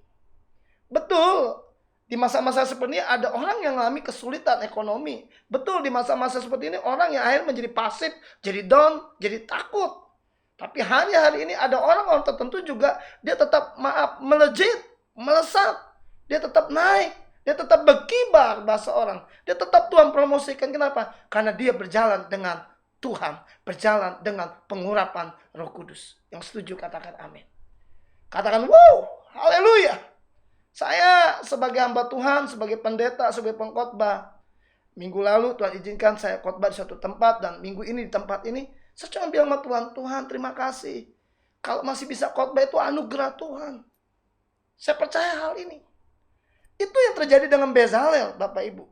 Betul, di masa-masa seperti ini ada orang yang mengalami kesulitan ekonomi. Betul, di masa-masa seperti ini orang yang akhirnya menjadi pasif, jadi down, jadi takut. Tapi hanya hari ini ada orang-orang tertentu juga, dia tetap melejit, melesat. Dia tetap naik, dia tetap berkibar bahasa orang. Dia tetap Tuhan promosikan. Kenapa? Karena dia berjalan dengan Tuhan, berjalan dengan pengurapan Roh Kudus. Yang setuju katakan amin. Katakan wow, haleluya. Saya sebagai hamba Tuhan, sebagai pendeta, sebagai pengkhotbah, minggu lalu Tuhan izinkan saya khotbah di suatu tempat, dan minggu ini di tempat ini saya cuma bilang sama Tuhan, Tuhan terima kasih. Kalau masih bisa khotbah itu anugerah Tuhan. Saya percaya hal ini. Itu yang terjadi dengan Bezalel, Bapak Ibu.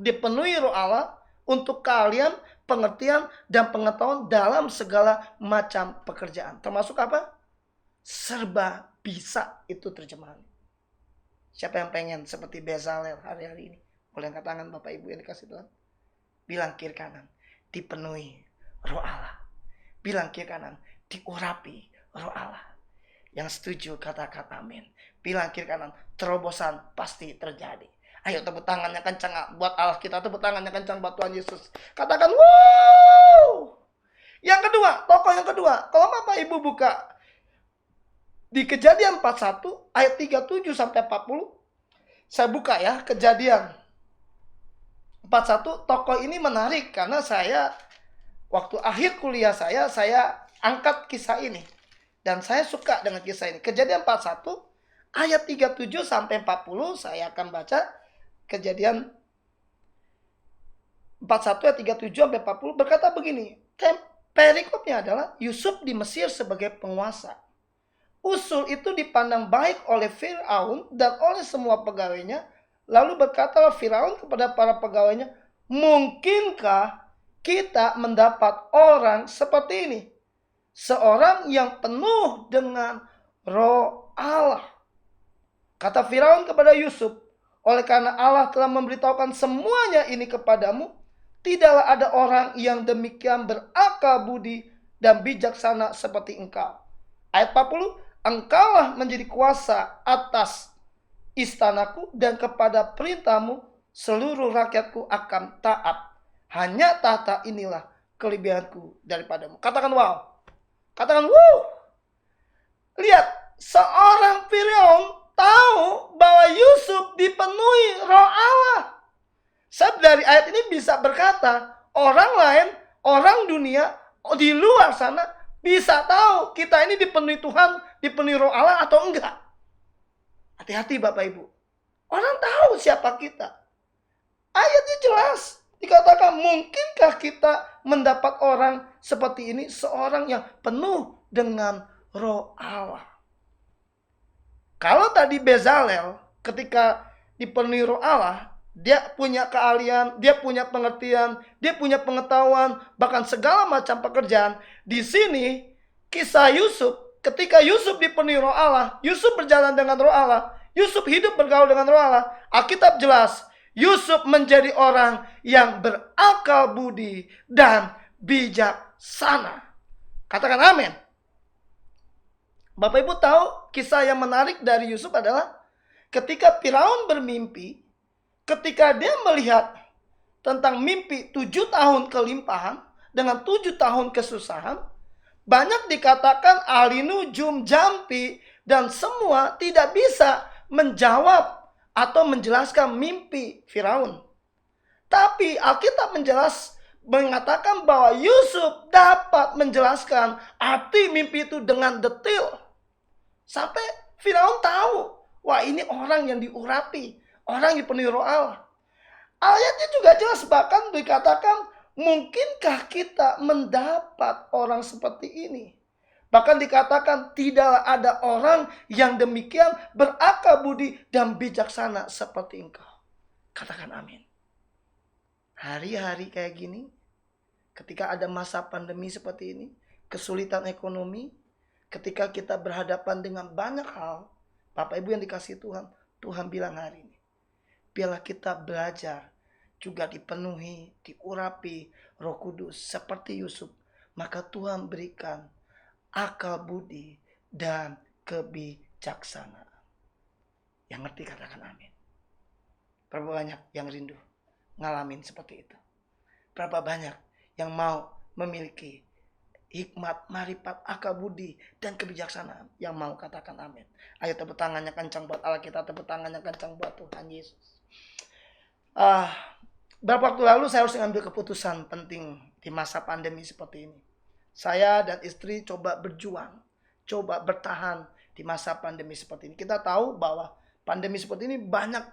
Dipenuhi Roh Allah untuk keahlian, pengertian, dan pengetahuan dalam segala macam pekerjaan. Termasuk apa? serba bisa, itu terjemahan. Siapa yang pengen seperti Bezalel hari-hari ini? Boleh angkat tangan Bapak Ibu yang dikasih Tuhan. Bilang kiri kanan, dipenuhi Roh Allah. Bilang kiri kanan, diurapi Roh Allah. Yang setuju katakan amin. Bilang kiri kanan, terobosan pasti terjadi. Ayo tepuk tangannya kencang buat Allah kita, tepuk tangannya kencang buat Tuhan Yesus. Katakan wow. Yang kedua, tokoh yang kedua. Kalau Bapak Ibu buka di Kejadian 41 ayat 37 sampai 40. Saya buka ya, Kejadian 41. Tokoh ini menarik karena saya waktu akhir kuliah saya angkat kisah ini. Dan saya suka dengan kisah ini. Kejadian 41 ayat 37 sampai 40 saya akan baca. Kejadian 41 ayat 37 sampai 40 berkata begini. Perikopnya adalah Yusuf di Mesir sebagai penguasa. Usul itu dipandang baik oleh Firaun dan oleh semua pegawainya. Lalu berkatalah Firaun kepada para pegawainya, mungkinkah kita mendapat orang seperti ini? Seorang yang penuh dengan Roh Allah. Kata Firaun kepada Yusuf, oleh karena Allah telah memberitahukan semuanya ini kepadamu, tidaklah ada orang yang demikian berakal budi dan bijaksana seperti engkau. Ayat 40, engkaulah menjadi kuasa atas istanaku dan kepada perintahmu seluruh rakyatku akan taat. Hanya tahta inilah kelebihanku daripadamu. Katakan wow. Katakan wow. Lihat, seorang Firaun tahu bahwa Yusuf dipenuhi Roh Allah. Saya dari ayat ini bisa berkata, orang lain, orang dunia di luar sana bisa tahu kita ini dipenuhi Tuhan, dipenuhi Roh Allah atau enggak. Hati-hati Bapak Ibu. Orang tahu siapa kita. Ayatnya jelas. Dikatakan mungkinkah kita mendapat orang seperti ini, seorang yang penuh dengan Roh Allah. Kalau tadi Bezalel ketika dipenuhi Roh Allah, dia punya keahlian, dia punya pengertian, dia punya pengetahuan, bahkan segala macam pekerjaan. Di sini kisah Yusuf, ketika Yusuf dipenuhi Roh Allah, Yusuf berjalan dengan Roh Allah, Yusuf hidup bergaul dengan Roh Allah. Alkitab jelas, Yusuf menjadi orang yang berakal budi dan bijaksana. Katakan amin. Bapak Ibu tahu kisah yang menarik dari Yusuf adalah ketika Firaun bermimpi, ketika dia melihat tentang mimpi 7 tahun kelimpahan dengan 7 tahun kesusahan, banyak dikatakan ahli nujum, jampi, dan semua tidak bisa menjawab atau menjelaskan mimpi Firaun. Tapi Alkitab mengatakan bahwa Yusuf dapat menjelaskan arti mimpi itu dengan detail. Sampai Firaun tahu, wah ini orang yang diurapi, orang yang dipenuhi Roh Allah. Ayatnya juga jelas, bahkan dikatakan, mungkinkah kita mendapat orang seperti ini? Bahkan dikatakan tidaklah ada orang yang demikian berakal budi dan bijaksana seperti engkau. Katakan amin. Hari-hari kayak gini, ketika ada masa pandemi seperti ini, kesulitan ekonomi, ketika kita berhadapan dengan banyak hal, Bapak Ibu yang dikasihi Tuhan, Tuhan bilang hari ini, biarlah kita belajar juga dipenuhi, diurapi Roh Kudus seperti Yusuf. Maka Tuhan berikan akal budi dan kebijaksanaan. Yang ngerti katakan amin. Berapa banyak yang rindu ngalamin seperti itu? Berapa banyak yang mau memiliki hikmat, marifat, akal budi, dan kebijaksanaan? Yang mau katakan amin. Ayo tepuk tangannya kencang buat Allah kita, tepuk tangannya kencang buat Tuhan Yesus. Beberapa waktu lalu saya harus mengambil keputusan penting di masa pandemi seperti ini. Saya dan istri coba berjuang, coba bertahan di masa pandemi seperti ini. Kita tahu bahwa pandemi seperti ini banyak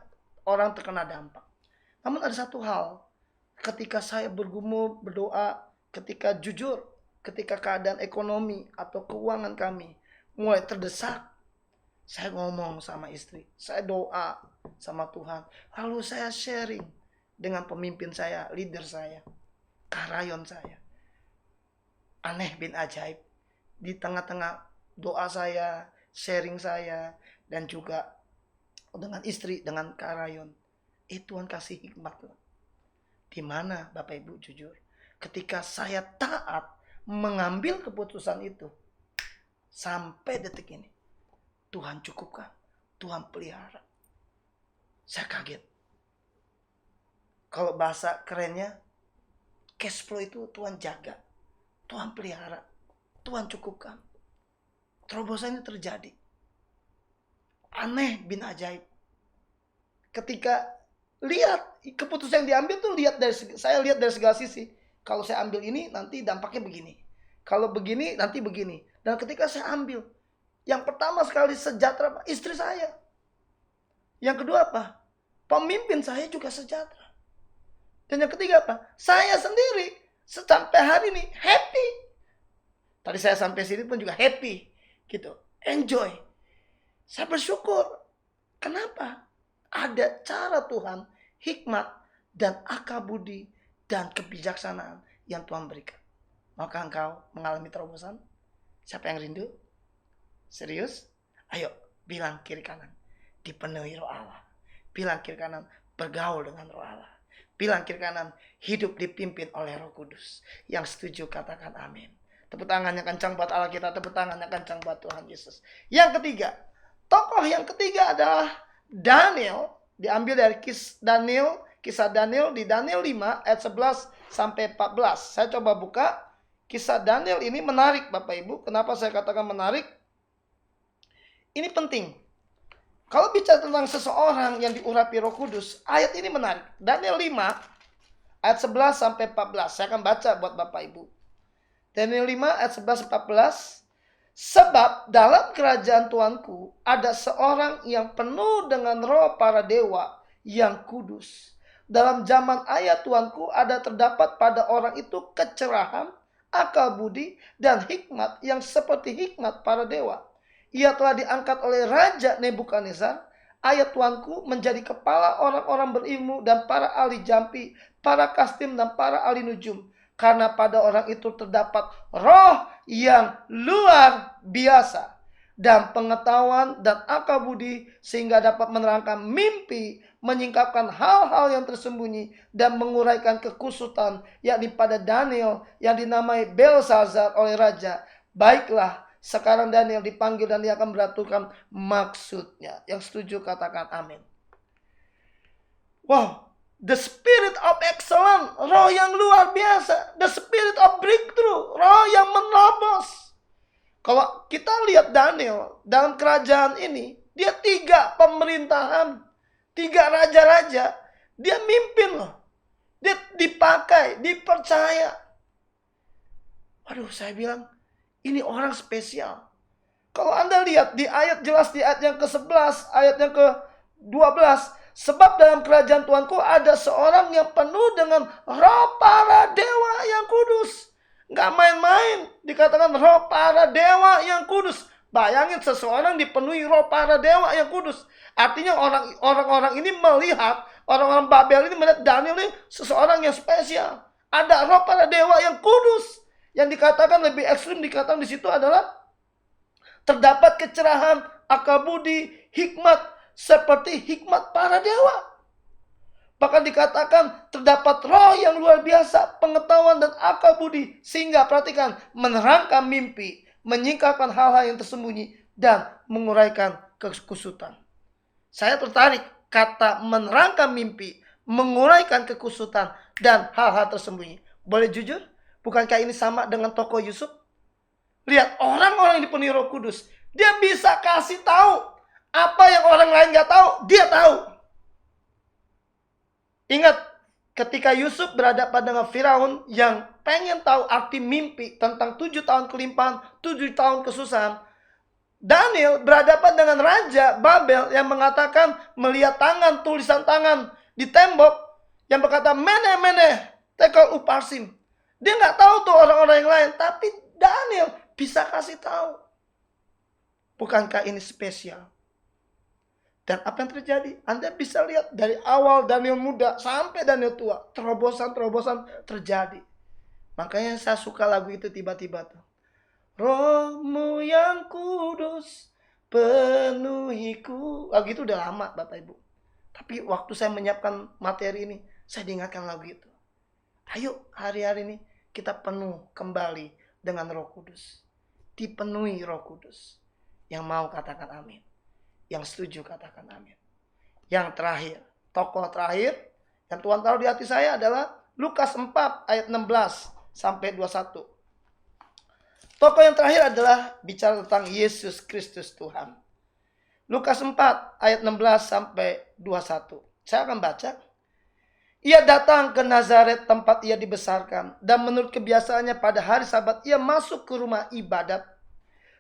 orang terkena dampak. Namun ada satu hal, ketika saya bergumul, berdoa, ketika jujur, ketika keadaan ekonomi atau keuangan kami mulai terdesak, saya ngomong sama istri, saya doa sama Tuhan. Lalu saya sharing dengan pemimpin saya, leader saya, karayon saya. Aneh bin ajaib, di tengah-tengah doa saya, sharing saya, dan juga dengan istri, dengan Kak Rayon. Tuhan kasih hikmat loh. Di mana Bapak Ibu jujur, ketika saya taat mengambil keputusan itu, sampai detik ini, Tuhan cukupkan, Tuhan pelihara. Saya kaget. Kalau bahasa kerennya, cash flow itu Tuhan jaga, Tuhan pelihara, Tuhan cukupkan. Terobosan ini terjadi. Aneh bin ajaib. Ketika lihat keputusan yang diambil tuh saya lihat dari segala sisi. Kalau saya ambil ini nanti dampaknya begini. Kalau begini nanti begini. Dan ketika saya ambil, yang pertama sekali sejahtera istri saya. Yang kedua apa? Pemimpin saya juga sejahtera. Dan yang ketiga apa? Saya sendiri sampai hari ini happy. Tadi saya sampai sini pun juga happy. Gitu. Enjoy. Saya bersyukur. Kenapa? Ada cara Tuhan, hikmat dan akal budi dan kebijaksanaan yang Tuhan berikan. Maukah engkau mengalami terobosan? Siapa yang rindu? Serius? Ayo, bilang kiri kanan. Dipenuhi Roh Allah. Bilang kiri kanan, bergaul dengan Roh Allah. Bilang kiri kanan, hidup dipimpin oleh Roh Kudus. Yang setuju katakan amin. Tepuk tangannya kencang buat Allah kita. Tepuk tangannya kencang buat Tuhan Yesus. Yang ketiga, tokoh yang ketiga adalah Daniel. Diambil dari kisah Daniel di Daniel 5 ayat 11 sampai 14. Saya coba buka. Kisah Daniel ini menarik Bapak Ibu. Kenapa saya katakan menarik? Ini penting. Kalau bicara tentang seseorang yang diurapi Roh Kudus, ayat ini menarik. Daniel 5 ayat 11 sampai 14. Saya akan baca buat Bapak Ibu. Daniel 5 ayat 11 14. Sebab dalam kerajaan Tuanku ada seorang yang penuh dengan roh para dewa yang kudus. Dalam zaman ayat Tuanku ada terdapat pada orang itu kecerahan, akal budi, dan hikmat yang seperti hikmat para dewa. Ia telah diangkat oleh Raja Nebukadnezar. Ayat Tuanku menjadi kepala orang-orang berilmu dan para ahli jampi, para kastim dan para ahli nujum. Karena pada orang itu terdapat roh yang luar biasa dan pengetahuan dan akal budi sehingga dapat menerangkan mimpi, menyingkapkan hal-hal yang tersembunyi dan menguraikan kekusutan, yakni pada Daniel yang dinamai Belsazar oleh raja. Baiklah, sekarang Daniel dipanggil dan dia akan beraturkan maksudnya. Yang setuju katakan amin. Wow. The spirit of excellence, roh yang luar biasa. The spirit of breakthrough, roh yang menerobos. Kalau kita lihat Daniel dalam kerajaan ini, dia 3 pemerintahan, 3 raja-raja. Dia mimpin loh. Dia dipakai, dipercaya. Waduh, saya bilang, ini orang spesial. Kalau Anda lihat di ayat jelas di ayat yang ke-11, ayat yang ke-12. Sebab dalam kerajaan Tuanku ada seorang yang penuh dengan roh para dewa yang kudus. Nggak main-main dikatakan roh para dewa yang kudus. Bayangin seseorang dipenuhi roh para dewa yang kudus. Artinya orang-orang ini melihat, orang-orang Babel ini melihat Daniel ini seseorang yang spesial. Ada roh para dewa yang kudus. Yang dikatakan lebih ekstrim dikatakan di situ adalah terdapat kecerahan, akal budi, hikmat seperti hikmat para dewa. Bahkan dikatakan terdapat roh yang luar biasa, pengetahuan dan akal budi. Sehingga perhatikan, menerangkan mimpi, menyingkapkan hal-hal yang tersembunyi, dan menguraikan kekusutan. Saya tertarik kata menerangkan mimpi, menguraikan kekusutan, dan hal-hal tersembunyi. Boleh jujur? Bukankah ini sama dengan tokoh Yusuf? Lihat, orang-orang yang dipenuhi Roh Kudus, dia bisa kasih tahu apa yang orang lain gak tahu, dia tahu. Ingat, ketika Yusuf berhadapan dengan Firaun yang pengen tahu arti mimpi tentang 7 tahun kelimpahan, 7 tahun kesusahan, Daniel berhadapan dengan Raja Babel yang mengatakan melihat tangan, tulisan tangan di tembok yang berkata mene mene tekel uparsim. Dia gak tahu tuh orang-orang yang lain, tapi Daniel bisa kasih tahu. Bukankah ini spesial? Dan apa yang terjadi? Anda bisa lihat dari awal Daniel muda sampai Daniel tua. Terobosan-terobosan terjadi. Makanya saya suka lagu itu tiba-tiba tuh. Rohmu yang kudus penuhiku. Lagu itu udah lama Bapak Ibu. Tapi waktu saya menyiapkan materi ini, saya diingatkan lagu itu. Ayo hari-hari ini kita penuh kembali dengan Roh Kudus. Dipenuhi Roh Kudus. Yang mau katakan amin. Yang setuju katakan amin. Yang terakhir, tokoh terakhir yang Tuhan taruh di hati saya adalah Lukas 4 ayat 16 sampai 21. Tokoh yang terakhir adalah bicara tentang Yesus Kristus Tuhan. Lukas 4 ayat 16 sampai 21. Saya akan baca. Ia datang ke Nazaret tempat ia dibesarkan. Dan menurut kebiasaannya pada hari Sabat ia masuk ke rumah ibadat.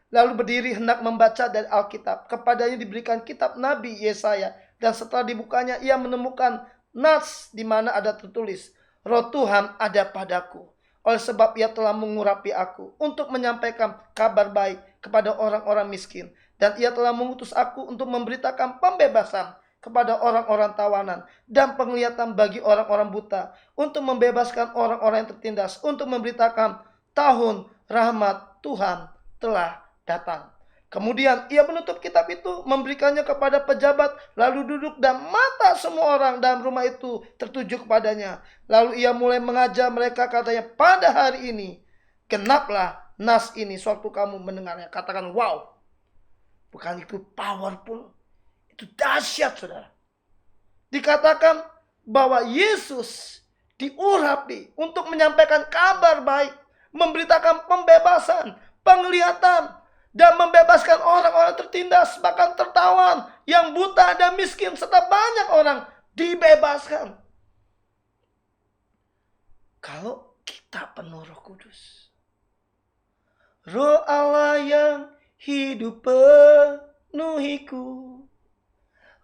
Lalu berdiri hendak membaca dari Alkitab. Kepadanya diberikan kitab Nabi Yesaya. Dan setelah dibukanya ia menemukan nas di mana ada tertulis, Roh Tuhan ada padaku. Oleh sebab ia telah mengurapi aku untuk menyampaikan kabar baik kepada orang-orang miskin. Dan ia telah mengutus aku untuk memberitakan pembebasan kepada orang-orang tawanan dan penglihatan bagi orang-orang buta, untuk membebaskan orang-orang yang tertindas, untuk memberitakan tahun rahmat Tuhan telah datang. Kemudian ia menutup kitab itu, memberikannya kepada pejabat, lalu duduk dan mata semua orang dalam rumah itu tertuju kepadanya. Lalu ia mulai mengajar mereka, katanya, pada hari ini genaplah nas ini sewaktu kamu mendengarnya. Katakan wow. Bukan itu powerful, itu dahsyat saudara. Dikatakan bahwa Yesus diurapi untuk menyampaikan kabar baik, memberitakan pembebasan, penglihatan, dan membebaskan orang-orang tertindas, bahkan tertawan, yang buta dan miskin, serta banyak orang dibebaskan. Kalau kita penuh Roh Kudus, Roh Allah yang hidup penuhiku,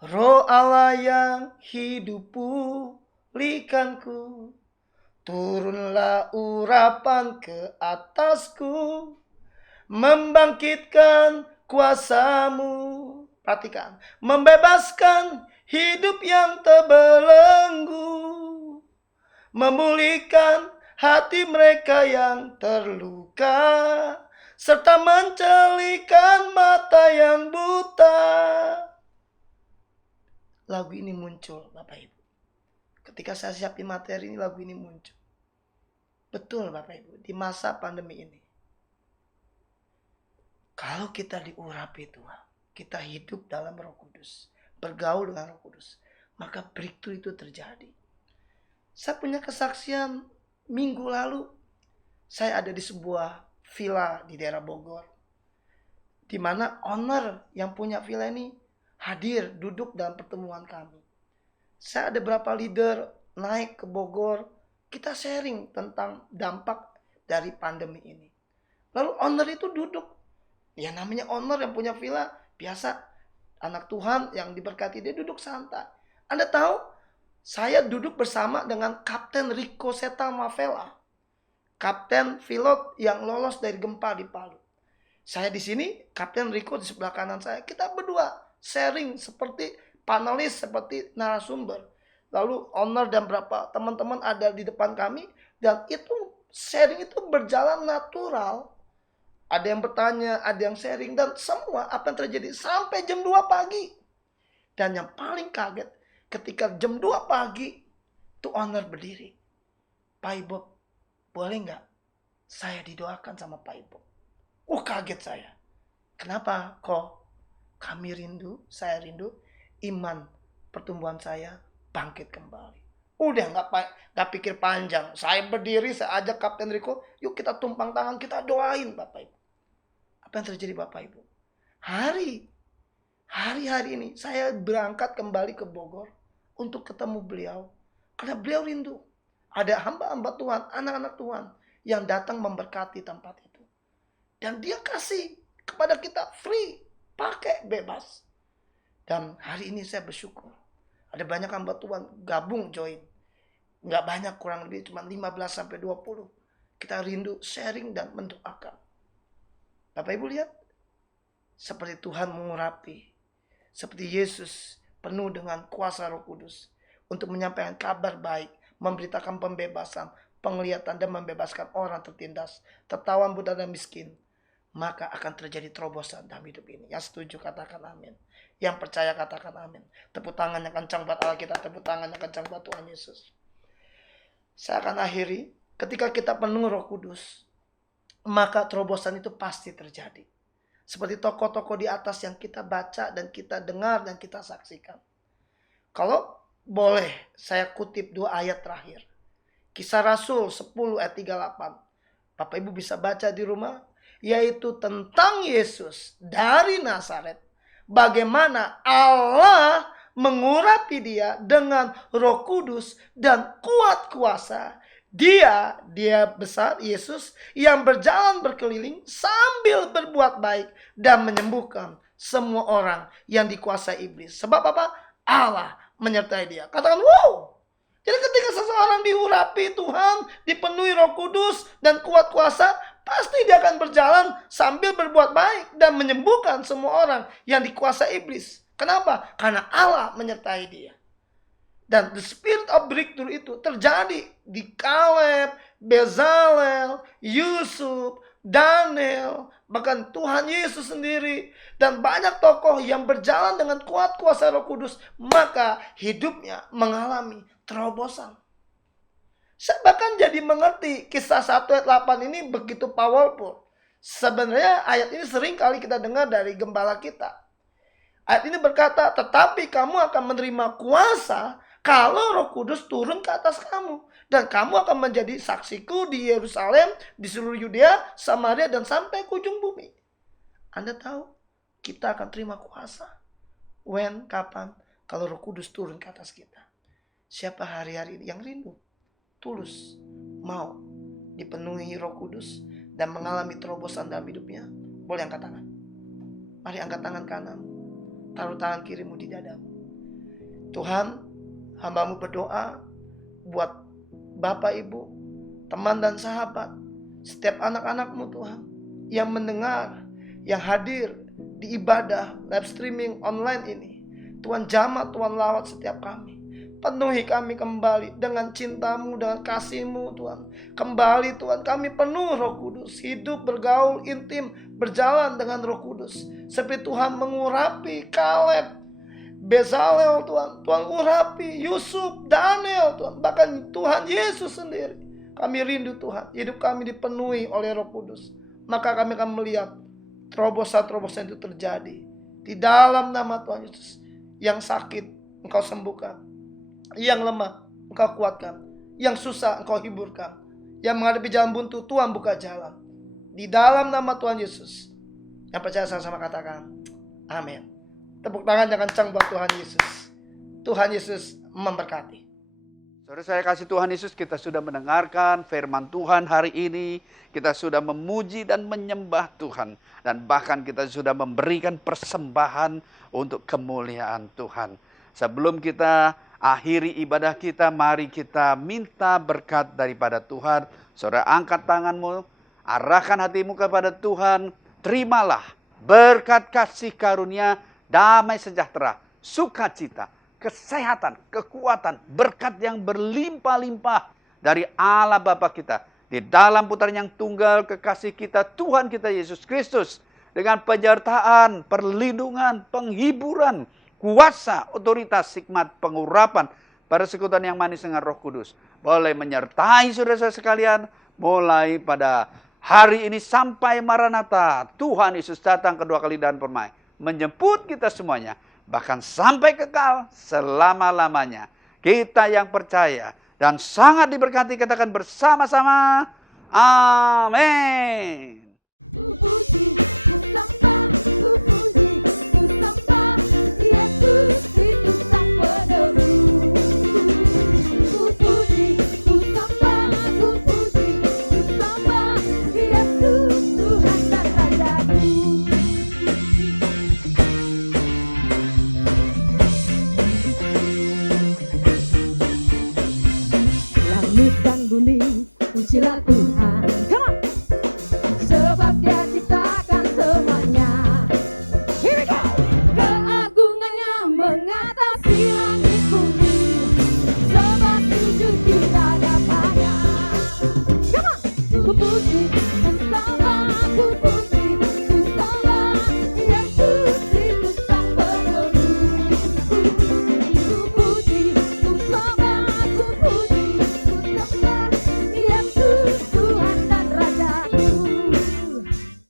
Roh Allah yang hidup pulihkanku, turunlah urapan ke atasku, membangkitkan kuasamu. Perhatikan, membebaskan hidup yang terbelenggu, memulihkan hati mereka yang terluka, serta mencelikan mata yang buta. Lagu ini muncul Bapak Ibu. Ketika saya siapin materi ini, lagu ini muncul. Betul Bapak Ibu, di masa pandemi ini, kalau kita diurapi Tuhan, kita hidup dalam Roh Kudus, bergaul dengan Roh Kudus, maka breakthrough itu terjadi. Saya punya kesaksian minggu lalu, saya ada di sebuah villa di daerah Bogor, di mana owner yang punya villa ini hadir duduk dalam pertemuan kami. Saya ada beberapa leader naik ke Bogor, kita sharing tentang dampak dari pandemi ini. Lalu owner itu duduk. Ya namanya owner yang punya villa, biasa anak Tuhan yang diberkati, dia duduk santai. Anda tahu, saya duduk bersama dengan Kapten Rico Seta Mavela, kapten pilot yang lolos dari gempa di Palu. Saya di sini, Kapten Rico di sebelah kanan saya. Kita berdua sharing seperti panelis, seperti narasumber. Lalu owner dan beberapa teman-teman ada di depan kami, dan itu sharing itu berjalan natural. Ada yang bertanya, ada yang sharing, dan semua apa yang terjadi sampai jam 2 pagi. Dan yang paling kaget, ketika jam 2 pagi, tuh owner berdiri. Pak Ibob, boleh nggak saya didoakan sama Pak Ibob? Kaget saya. Kenapa kok? Kami rindu, saya rindu, iman pertumbuhan saya bangkit kembali. Udah nggak pikir panjang. Saya berdiri, saya ajak Kapten Rico, yuk kita tumpang tangan, kita doain Bapak Ibu. Apa yang terjadi Bapak Ibu? Hari-hari ini saya berangkat kembali ke Bogor untuk ketemu beliau. Karena beliau rindu. Ada hamba-hamba Tuhan, anak-anak Tuhan yang datang memberkati tempat itu. Dan dia kasih kepada kita free, pakai bebas. Dan hari ini saya bersyukur. Ada banyak hamba Tuhan gabung join. Nggak banyak, kurang lebih cuma 15-20. Kita rindu sharing dan mendoakan. Bapak Ibu lihat, seperti Tuhan mengurapi, seperti Yesus penuh dengan kuasa Roh Kudus untuk menyampaikan kabar baik, memberitakan pembebasan, penglihatan, dan membebaskan orang tertindas, tertawan, buta, dan miskin. maka akan terjadi terobosan dalam hidup ini. Yang setuju katakan amin. Yang percaya katakan amin. Tepuk tangan yang kencang buat Allah kita, tepuk tangan yang kencang buat Tuhan Yesus. Saya akan akhiri, ketika kita penuh Roh Kudus, maka terobosan itu pasti terjadi. Seperti tokoh-tokoh di atas yang kita baca dan kita dengar dan kita saksikan. Kalau boleh saya kutip 2 ayat terakhir. Kisah Rasul 10 ayat 38. Bapak Ibu bisa baca di rumah. Yaitu tentang Yesus dari Nazaret. Bagaimana Allah mengurapi dia dengan Roh Kudus dan kuat kuasa. Dia besar, Yesus, yang berjalan berkeliling sambil berbuat baik dan menyembuhkan semua orang yang dikuasai iblis. Sebab apa? Allah menyertai dia. Katakan wow. Jadi ketika seseorang diurapi Tuhan, dipenuhi Roh Kudus dan kuat kuasa, pasti dia akan berjalan sambil berbuat baik dan menyembuhkan semua orang yang dikuasai iblis. Kenapa? Karena Allah menyertai dia. Dan the spirit of breakthrough itu terjadi di Kaleb, Bezalel, Yusuf, Daniel, bahkan Tuhan Yesus sendiri. Dan banyak tokoh yang berjalan dengan kuat kuasa Roh Kudus. Maka hidupnya mengalami terobosan. Saya bahkan jadi mengerti kisah 1 ayat 8 ini begitu powerful. Sebenarnya ayat ini sering kali kita dengar dari gembala kita. Ayat ini berkata, tetapi kamu akan menerima kuasa kalau Roh Kudus turun ke atas kamu. Dan kamu akan menjadi saksiku di Yerusalem, di seluruh Yudea, Samaria, dan sampai ke ujung bumi. Anda tahu, kita akan terima kuasa. When, kapan? Kalau Roh Kudus turun ke atas kita. Siapa hari-hari yang rindu, tulus, mau dipenuhi Roh Kudus dan mengalami terobosan dalam hidupnya? Boleh angkat tangan. Mari angkat tangan kanan. Taruh tangan kirimu di dadamu. Tuhan, hamba-Mu berdoa buat Bapak, Ibu, teman dan sahabat, setiap anak-anak-Mu Tuhan, yang mendengar, yang hadir di ibadah live streaming online ini. Tuhan jamah, Tuhan lawat setiap kami. Penuhi kami kembali dengan cinta-Mu, dengan kasih-Mu Tuhan. Kembali Tuhan, kami penuh Roh Kudus, hidup, bergaul, intim, berjalan dengan Roh Kudus. Seperti Tuhan mengurapi Kaleb, Bezalel Tuhan, Tuhan urapi Yusuf, Daniel Tuhan, bahkan Tuhan Yesus sendiri. Kami rindu Tuhan, hidup kami dipenuhi oleh Roh Kudus. Maka kami akan melihat terobosan-terobosan itu terjadi. Di dalam nama Tuhan Yesus. Yang sakit Engkau sembuhkan, yang lemah Engkau kuatkan, yang susah Engkau hiburkan, yang menghadapi jalan buntu Tuhan buka jalan. Di dalam nama Tuhan Yesus. Yang percaya sama-sama katakan amin. Tepuk tangan yang kencang buat Tuhan Yesus. Tuhan Yesus memberkati. Saudara saya kasih Tuhan Yesus, kita sudah mendengarkan firman Tuhan hari ini. Kita sudah memuji dan menyembah Tuhan. Dan bahkan kita sudah memberikan persembahan untuk kemuliaan Tuhan. Sebelum kita akhiri ibadah kita, mari kita minta berkat daripada Tuhan. Saudara angkat tanganmu, arahkan hatimu kepada Tuhan. Terimalah berkat kasih karunia, damai sejahtera, sukacita, kesehatan, kekuatan, berkat yang berlimpah-limpah dari Allah Bapa kita. Di dalam putaran yang tunggal kekasih kita, Tuhan kita Yesus Kristus. Dengan penyertaan, perlindungan, penghiburan, kuasa, otoritas, hikmat, pengurapan, persekutuan yang manis dengan Roh Kudus. Boleh menyertai saudara-saudara sekalian, mulai pada hari ini sampai Maranatha. Tuhan Yesus datang kedua kali dan permai. Menjemput kita semuanya. Bahkan sampai kekal selama-lamanya. Kita yang percaya dan sangat diberkati katakan bersama-sama. Amin. Puji